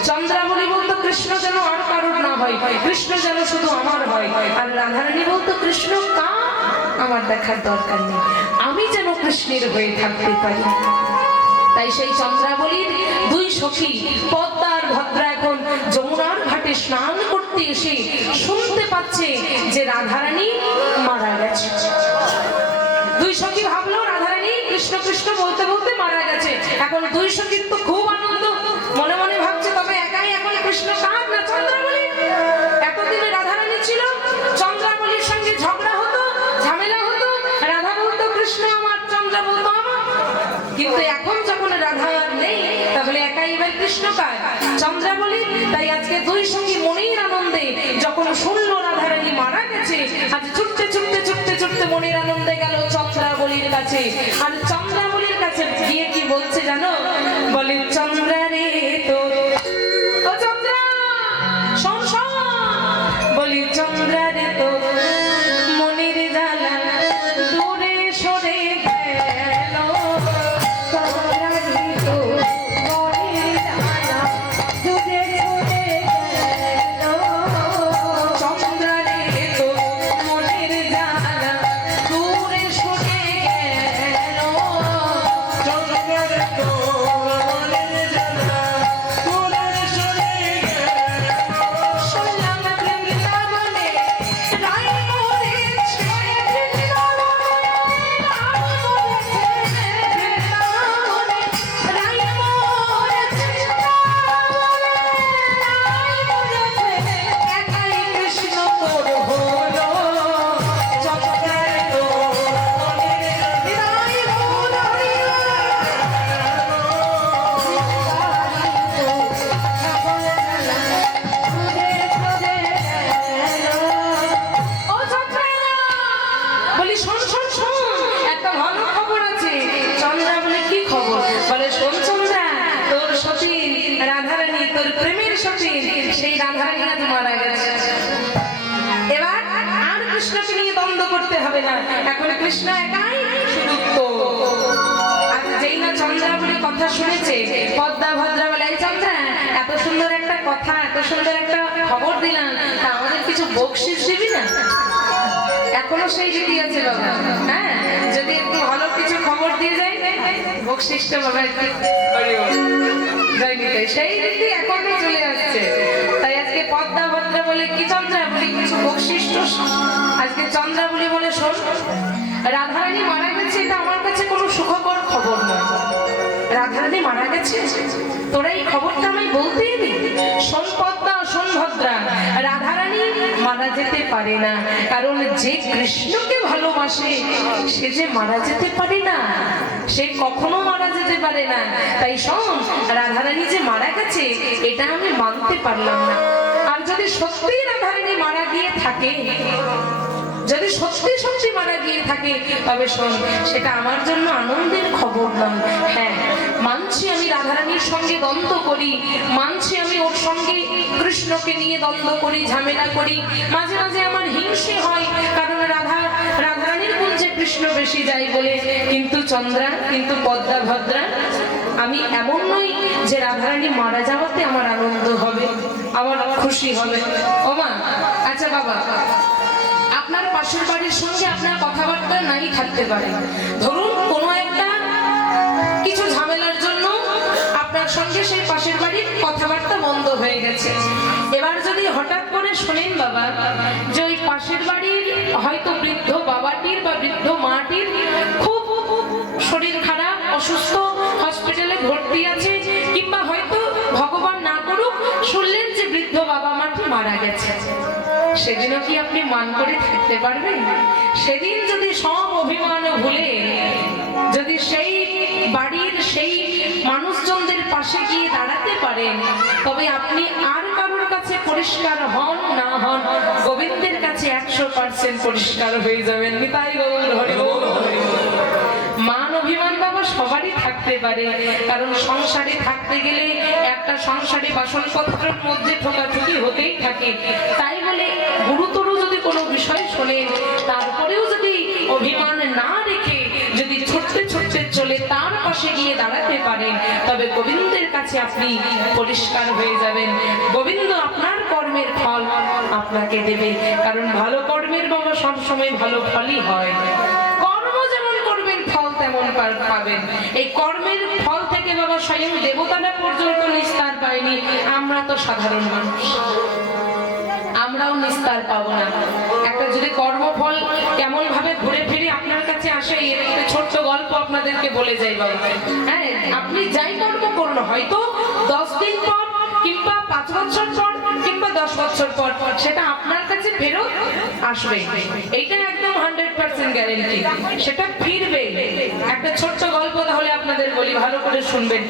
চন্দ্রাবলী বলতো কৃষ্ণ যেন আর কারোর না হয়, কৃষ্ণ যেন শুধু আমার হয়। আর রাধারানী বলতো কৃষ্ণ কার আমার দেখার দরকার নেই, আমি যেন কৃষ্ণের হয়ে থাকতে পারি। তাই সেই চন্দ্রাবলীর দুই সখী পদ্মা আর ভদ্রা এখন যমুনার ঘাটে স্নান করতে এসে শুনতে পাচ্ছে যে রাধারানী মারা গেছে। দুই সখী ভাবলো রাধারানী কৃষ্ণ কৃষ্ণ বলতে বলতে মারা গেছে। এখন দুই সখীর তো খুব আনন্দ, মনে মনে ভাবছে তবে একাই এখন কৃষ্ণ কার না চন্দ্রাবলী? এতদিনে রাধারানী ছিল, চন্দ্রাবলীর সঙ্গে ঝগড়া হতো, ঝামেলা হতো, রাধা বলতো কৃষ্ণ আমার, চন্দ্রা বলতো আমার। কিন্তু এখন যখন রাধা আর নেই, তাহলে একাই এবার কৃষ্ণ কার? চন্দ্রাবলী। তাই আজকে দুই সঙ্গী মনের আনন্দে যখন শুনলো রাধারানী মারা গেছে, আজ ছুটতে ছুটতে ছুটতে ছুটতে মনের আনন্দে গেল চন্দ্রাবলীর কাছে। আর চন্দ্রাবলীর কাছে গিয়ে কি বলছে জানো? বলে চন্দ্রা রে তো, ও চন্দ্রা শোন শোন, বলি চন্দ্রা রে তো মনের জ্বালা দূরে সরে গেল। চন্দ্রা রে তো মনের জ্বালা দূরে সরে গেল। চন্দ্রা রে তো মনের জ্বালা দূরে সরে গেল। তোর প্রেমের সাথে সেই রাধারানী আজ মারা গেছে। এবার আর কৃষ্ণকে নিয়ে দ্বন্দ্ব করতে হবে না, এখন কৃষ্ণ একাই শুধু তো। আজ যেই না চন্দ্রা বলে কথা শুনেছে, পদ্মা ভদ্রা বলে, এই চন্দ্রা এত সুন্দর একটা কথা, এত সুন্দর একটা খবর দিলাম, তা আমাদের কিছু বকশিস দিবি না? এখনো সেই রীতি আছে বাবা। হ্যাঁ, যদি একটু ভালো কিছু খবর দিয়ে যায় বকশিসটা বাবা একটু সেই রীতি এখনো চলে আসছে। তাই আজকে পদ্মা ভদ্রা বলে কি চন্দ্রা বলি কিছু বকশিস। আজকে চন্দ্রা বলি বলে শোন, রাধারানী মারা গেছে, এটা আমার কাছে কোনো সুখকর খবর নয়। রাধারানী মারা গেছে, তোরা এই খবরটা আমি বলতেই দিই। শোন পদ্মা, শোন ভদ্রা, রাধারানী মারা যেতে পারে না, কারণ যে কৃষ্ণকে ভালোবাসে সে যে মারা যেতে পারে না, সে কখনো মারা যেতে পারে না। তাই শোন, রাধারানী যে মারা গেছে এটা আমি মানতে পারলাম না। আর যদি সত্যি রাধারানী মারা গিয়ে থাকে, যদি সত্যি সত্যি মারা গিয়ে থাকে, তবে শোন, সেটা আমার জন্য আনন্দের খবর নয়। হ্যাঁ, মানছি আমি রাধারানীর সঙ্গে দ্বন্দ্ব করি, মানছি আমি ওর সঙ্গে কৃষ্ণকে নিয়ে দ্বন্দ্ব করি, ঝামেলা করি, মাঝে মাঝে আমার হিংসে হয়, কারণ রাধারানীর কুঞ্জে কৃষ্ণ বেশি যায় বলে। কিন্তু চন্দ্রা, কিন্তু পদ্মা ভদ্রা, আমি এমন নই যে রাধারানী মারা যাওয়াতে আমার আনন্দ হবে, আমার খুশি হবে। ও মা, আচ্ছা বাবা, আপনার পাশের বাড়ির সঙ্গে আপনার কথাবার্তা নাই থাকতে পারে, ধরুন কোনো একটা কিছু ঝামেলার জন্য আপনার সঙ্গে সেই পাশের বাড়ির কথাবার্তা বন্ধ হয়ে গেছে। এবার যদি হঠাৎ করে শোনেন বাবা যে ওই পাশের বাড়ির হয়তো বৃদ্ধ বাবাটির বা বৃদ্ধ মাটির খুব শরীর খারাপ, অসুস্থ, হসপিটালে ভর্তি আছে, কিংবা হয়তো ভগবান না করুক শুনলেন যে বৃদ্ধ বাবা মাটি মারা গেছে, সেদিনও কি আপনি মান করে থাকতে পারবেন? সেদিন যদি সব অভিমান ভুলে যদি সেই বাড়ির সেই মানুষজনদের পাশে গিয়ে দাঁড়াতে পারেন, তবে আপনি আর কারোর কাছে পরিষ্কার হন না হন, গোবিন্দের কাছে 100% পরিষ্কার হয়ে যাবেন। নিতাই গৌর হরি বল। মান অভিমান বাবা সবারই থাকতে পারে, কারণ সংসারে থাকতে গেলে একটা সংসারে বাসনপত্রের মধ্যে ঠোকাঠুকি হতেই থাকে। তাই বলে গুরুতর যদি কোনো বিষয় শোনেন, তারপরেও যদি অভিমান না রেখে যদি ছুটতে ছুটতে চলে তার পাশে গিয়ে দাঁড়াতে পারেন, তবে গোবিন্দের কাছে আপনি পরিষ্কার হয়ে যাবেন। গোবিন্দ আপনার কর্মের ফল আপনাকে দেবে, কারণ ভালো কর্মের বাবা সবসময় ভালো ফলই হয়। কর্ম যেমন করবেন ফল তেমন পাবেন। এই কর্মের ফল থেকে বাবা স্বয়ং দেবতারা পর্যন্ত নিস্তার পায়নি, আমরা তো সাধারণ মানুষ, আমরাও নিস্তার পাবো না। একটা যদি কর্মফল কেমন ভাবে ঘুরে ফিরে আপনার কাছে আসে, একটা ছোট্ট গল্প আপনাদেরকে বলে যাই বাবা। হ্যাঁ, আপনি যাই কর্ম করুন, হয়তো 10 দিন পর কিংবা 5 বছর পর কিংবা 10 বছর পর সেটা আপনার কাছে ফেরত আসবে, এইটা একদম 100% গ্যারেন্টি, সেটা ফিরবে। একটা ছোট্ট গল্প তাহলে আপনাদের বলি, ভালো করে শুনবেন।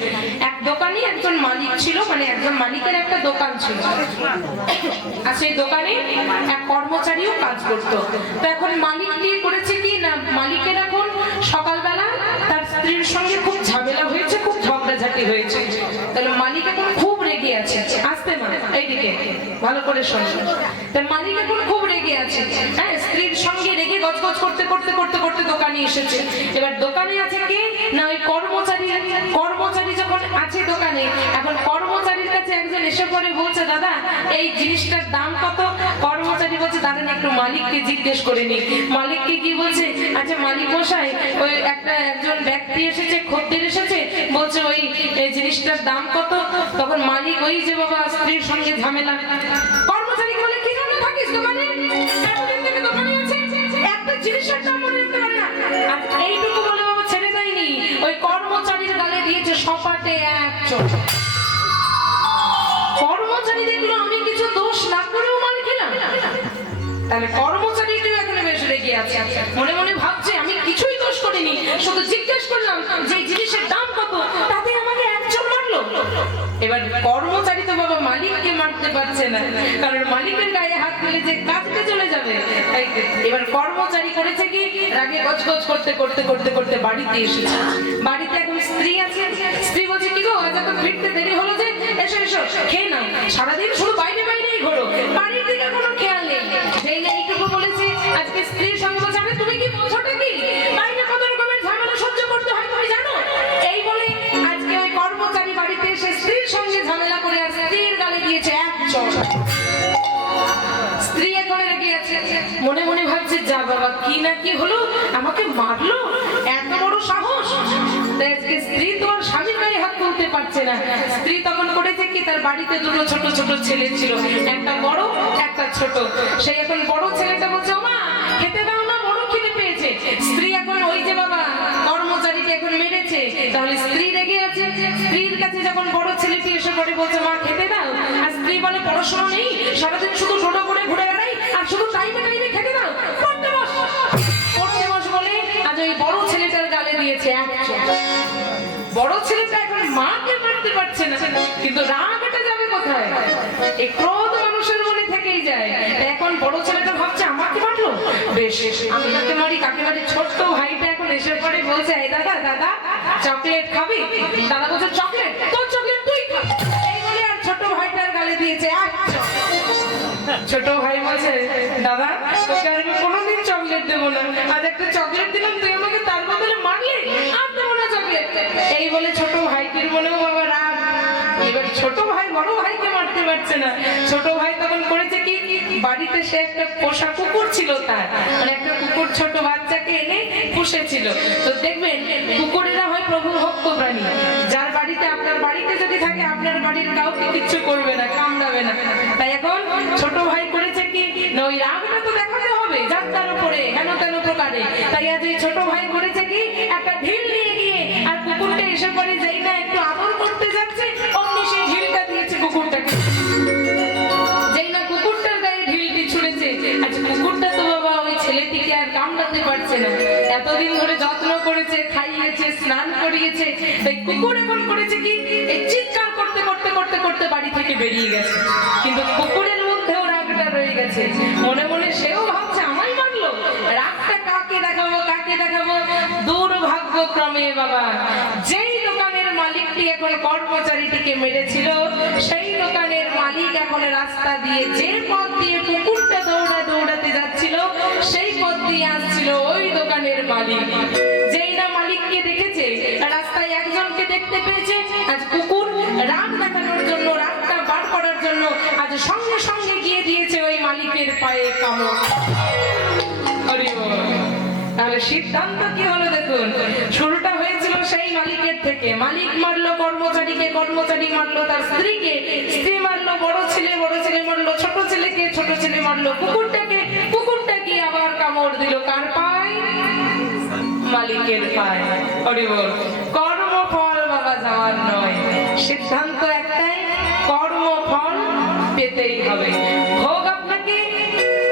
এক দোকানে একজন মালিক ছিল, মানে একজন মালিকের একটা দোকান ছিল, আর সেই দোকানে এক কর্মচারীও কাজ করতো। তো এখন মালিক দিয়ে করেছে কি না, মালিকের এখন সকালবেলা তার স্ত্রীর সঙ্গে খুব ঝামেলা হয়েছে, খুব ঝগড়াঝাটি হয়েছে। তাহলে মালিক এখন খুব রেগে আছে, আসতে মানে এইদিকে ভালো করে শুনবেন। তাই মালিক এখন খুব রেগে আছে, হ্যাঁ, স্ত্রীর সঙ্গে রেগে গজগজ করতে করতে করতে করতে দোকানে এসেছে। এবার দোকানে আছে কে না ওই কর্মচারী। কর্মচারী যখন আছে দোকানে, এখন কর্মচারীর কাছে একজন এসে পড়ে, বলছে দাদা এই জিনিসটার দাম কত? কর্মচারী বলছে দাঁড়ান একটু মালিককে জিজ্ঞেস করে নি। মালিককে কি বলছে, আচ্ছা মালিক মশাই, ওই একজন ব্যক্তি এসেছে, খদ্দের এসেছে, বলছে ওই জিনিসটার দাম কত? তখন মালিক ওই যে বাবা স্ত্রীর সঙ্গে ঝামেলা। কর্মচারীকে বলে কি জন্য থাকিস দোকানে, এতদিন থেকে দোকানে আছে, একটা জিনিসের দাম মনে রাখতে পারে না। আর এইটুকু বলে বাবা ছেড়ে দেয়নি, ওই কর্মচারীর গালে দিয়েছে সপাটে এক চোট। কর্মচারী দেখলো আমি কিছু দোষ না করেও মাল খেলাম, তাহলে কর্মচারীটিও এখানে বেশ রেগে আছে, মনে মনে ভাবছে আমি কিছুই দোষ করিনি, শুধু জিজ্ঞেস করলাম যে জিনিসের দাম কত, তাতে আমাকে একজন মারলো। এবার কর্মচারী তো বাবা মালিককে মারতে পারছে না, কারণ মালিকের গায়ে হাত দিলে যে কাজটা চলে যাবে। এবার কর্মচারী করেছে কি, রাগে গজগজ করতে করতে করতে করতে বাড়িতে এসেছে। বাড়িতে এখন স্ত্রী আছে, স্ত্রী বলছে কি গো আজ এত ফিরতে দেরি হলো যে, এসো এসো খেয়ে স্ত্রী এখন রেগে আছে, মনে মনে ভাবছে যা বাবা কি না কি হলো, আমাকে মারলো, এত বড় সাহস। আজকে স্ত্রী তো আর স্বামীর গায়ে হাত তুলতে পারছে না। স্ত্রী তখন করেছে কি, তার বাড়িতে দুটো ছোট ছোট ছেলে ছিল, একটা বড় একটা ছোট। সেই এখন বড় ছেলেটা বলছে ওমা খেতে দাও না, বড় খিদে পেয়েছে। স্ত্রী এখন ওই যে বাবা কর্মচারীকে এখন মেরেছে, তাহলে স্ত্রী রেগে আছে। স্ত্রীর কাছে যখন বড় ছেলেটি এসে পড়ে বলছে মা খেতে দাও, আর স্ত্রী বলে পড়াশোনা নেই, সারাদিন শুধু টোটো করে ঘুরে বেড়াই, আর শুধু টাইমে টাইমে খেতে দাও, পড়তে বস পড়তে বস বলে আজ ওই বড় ছেলেটার গালে দিয়েছে এক চড়। বড় ছেলেটা এখন মাকে মারতে পারছে না, কিন্তু রাগটা যাবে কোথায়? এই ক্রোধ মানুষের মনে থেকেই যায়। এখন বড় ছেলেটা ভাবছে আমাকে মারলো, বেশ আমি কাকে মারি কাকে মারি। ছোট্ট ভাইটা এখন এসে পড়ে বলছে এই দাদা দাদা চকলেট খাবি? দাদা বলছে চকলেট, তোর চকলেট তুই খা। এই বলে আর ছোট ভাইটার গালে দিয়েছে এক চড়। ছোট ভাই বলছে দাদা তোকে আমি কোনোদিন চকলেট দেবো না, আজ একটা চকলেট দিলাম তুই আমাকে তার বদলে মারলি, আর দেবো না চকলেট। এই বলে ছোট ভাইটির মনেও বাবা রাগ। এবার ছোট ভাই বড় ভাইকে মারতে পারছে না। ছোট ভাই তখন করেছে কি, বাড়িতে সে একটা পোষা কুকুর ছিল, তার মানে একটা কুকুর ছোট বাচ্চাকে এনে পুষেছিল। তো দেখবেন কুকুরেরা হয় প্রভু ভক্ত প্রাণী, যার বাড়িতে আপনার বাড়িতে যদি থাকে আপনার বাড়ির কাউকে কিচ্ছু করবে না, কামড়াবে না। তাই এখন ছোট ভাই করেছে কি, না ওই রাগটা তো দেখাতে হবে যার তার উপরে হেন তেন প্রকারে। তাই আজ এই ছোট ভাই করেছে কি, একটা ঢিল নিয়ে গিয়ে আর কুকুরটা এসে পড়ে যেই না একটু আদর করতে যাচ্ছে, অমনি সেই ঢিলটা দিয়েছে কুকুরটাকে। যেই না কুকুরটার গায়ে ঢিলটি ছুঁড়েছে, আচ্ছা কুকুরটা তো বাবা ওই ছেলেটিকে আর কামড়াতে পারছে না, এতদিন ধরে যত্ন করেছে, খাইয়েছে, স্নান করিয়েছে। তাই কুকুর এখন করেছে কি, এই চিৎকার করতে করতে করতে করতে বাড়ি থেকে বেরিয়ে গেছে। কিন্তু কুকুরের মধ্যেও রাগটা রয়ে গেছে, মনে মনে সেও ভাবছে আমায় মারলো, রাগটা কাকে দেখাবো কাকে দেখাবো। দুর্ভাগ্যক্রমে বাবা যেই দোকানের মালিকটি এখন কর্মচারীটিকে মেরেছিল, সেই দোকানের মালিক এখন রাস্তা দিয়ে যে পথ দিয়ে কুকুরটা দৌড়াতে যাচ্ছিল, সেই পথ দিয়ে আসছিল ওই দোকানের মালিক। যেই না মালিককে দেখেছে, রাস্তায় একজনকে দেখতে পেয়েছে, আজ কুকুর রাগ দেখানোর জন্য, রাগটা বার করার জন্য আজ সঙ্গে সঙ্গে গিয়ে দিয়েছে ওই মালিকের পায়ে কামড়। তাহলে সিদ্ধান্ত কি হলো দেখুন, শুরুটা হয়েছিল সেই মালিকের থেকে। মালিক মারলো কর্মচারীকে, কর্মচারী মারলো তার স্ত্রীকে, স্ত্রী মারলো বড় ছেলে, বড় ছেলে মারলো ছোট ছেলেকে, ছোট ছেলে মারলো কুকুরটাকে, কুকুরটা কি আবার কামড় দিল কার পায়? মালিকের পায়। হরিবল। কর্মফল বাবা যাওয়ার নয়, সিদ্ধান্ত একটাই, কর্মফল পেতেই হবে, ভোগ আপনাকে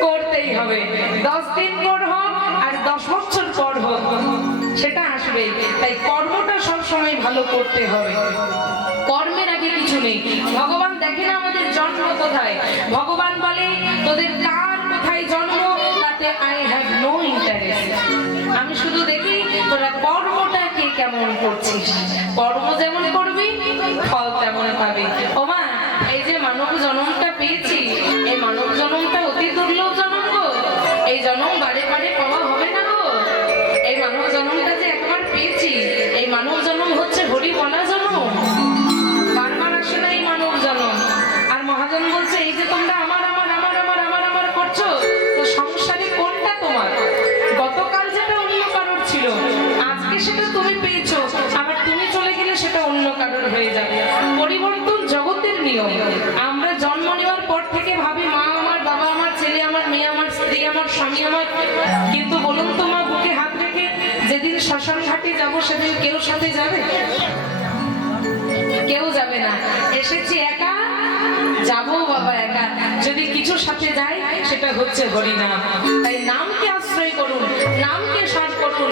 করতেই হবে। 10 দিন পর হোক আর 10 বছর পর হোক, সেটা আসবে। তাই কর্মটা সবসময় ভালো করতে হবে, কর্মের আগে কিছু নেই। ভগবান দেখে না আমাদের জন্ম কোথায়, ভগবান বলে তোদের কার কোথায় জন্ম তাতে আই হ্যাভ নো ইন্টারেস্ট। আমি শুধু দেখি তোরা কর্মটা কে কেমন করছিস, কর্ম যেমন করবি ফল তেমন পাবি। ও মা এই যে মানব জন্মটা পেয়েছি, এই মানব জন্মটা অতি দুর্লভ জন্ম গো, এই জন্ম বারে বারে পাওয়া হবে না গো। এই মানব জন্মটা যে একবার পেয়েছি, এই মানব জন্ম হচ্ছে হরি বলা জন্ম, বারবার আসে না এই মানব জন্ম। আর মহাজন বলছে এই যে তোমরা আমার আমার আমার আমার আমার আমার করছো, তো সংসারে কোনটা তোমার? গতকাল যেটা অন্য কারোর ছিল, আজকে সেটা তুমি পেয়েছো, আবার তুমি চলে গেলে সেটা অন্য কারোর হয়ে যাবে। পরিবর্তন জগতের নিয়ম। আমরা জন্ম নেওয়ার পর থেকে ভাবি মা আমার, বাবা আমার, ছেলে আমার, মেয়ে আমার, স্ত্রী আমার, স্বামী আমার। কিন্তু বলুন তো মা, বুকে হাত রেখে যেদিন শ্মশান ঘাটে যাবো সেদিন কেউ সাথে যাবে? কেউ যাবে না। এসেছি একা, যাবো বাবা একা। যদি কিছু সাথে যায় সেটা হচ্ছে হরিনাম। তাই নামকে আশ্রয় করুন, নামকে সাধ করুন।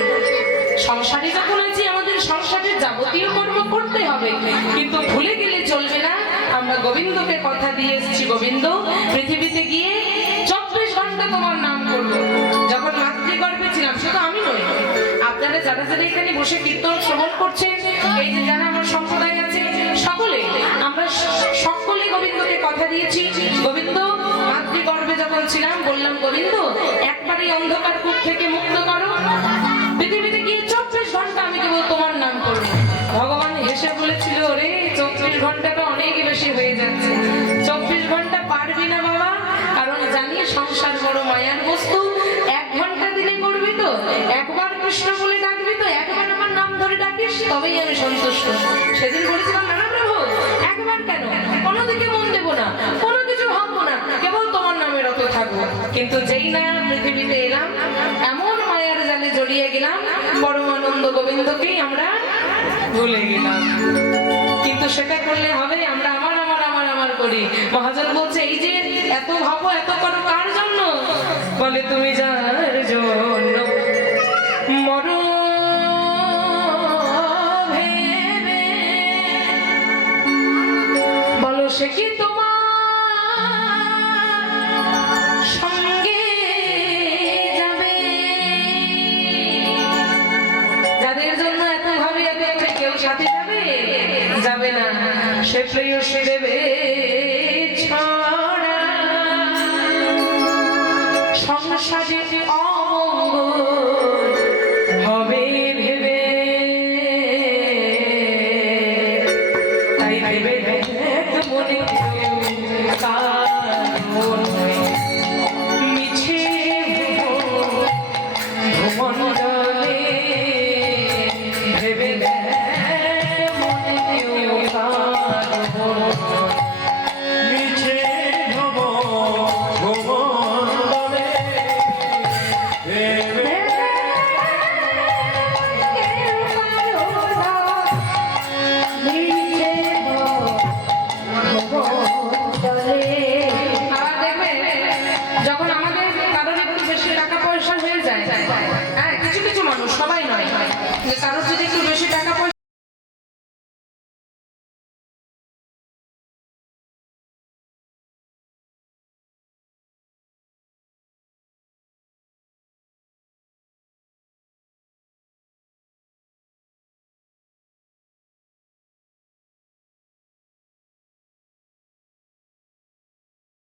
সংসারে যখন আছি আমাদের সংসারের যাবতীয় কর্ম করতে হবে, কিন্তু ভুলে গেলে চলবে না আমরা গোবিন্দকে কথা দিয়ে এসেছি, গোবিন্দ পৃথিবীতে গিয়ে 24 ঘন্টা তোমার নাম করবো। যখন মাতৃগর্ভে ছিলাম, শুধু আমি নই, আপনারা যারা যারা এখানে বসে কীর্তন শ্রবণ করছেন, এই যে যারা আমার সম্প্রদায় আছে, সকলে আমরা সকলে গোবিন্দকে কথা দিয়েছি। গোবিন্দ মাতৃগর্ভে যখন ছিলাম বললাম, গোবিন্দ একবারই অন্ধকার কূপ থেকে মুক্ত করো, পৃথিবীতে গিয়ে 24 ঘন্টা আমি কেবল তোমার নাম করবো। ভগবান হেসে বলেছিল, রে 24 ঘন্টাটা অনেক বেশি হয়ে যাচ্ছে, 24 ঘন্টা পার কৃষ্ণ বলে ডাকবি তো, একবার আমার নাম ধরে ডাকিস তবেই আমি সন্তুষ্ট। সেদিন বলেছিলাম না প্রভু, একবার কেন, কোনো দিকে মন দেবো না, কোনো কিছু ভাববো না, কেবল তোমার নামে রত থাকবো। কিন্তু যেই না পৃথিবীতে এলাম, এমন মায়ার জালে জড়িয়ে গেলাম, পরমানন্দ গোবিন্দকেই আমরা ভুলে গেলাম। কিন্তু সেটা করলে হবে? আমরা আমার আমার আমার আমার করি। মহাজন বলছে, এই যে এত ভাবো, এত করো কার জন্য? বলে তুমি যার জন্য মরো ভেবে, বলো সে কি তোমার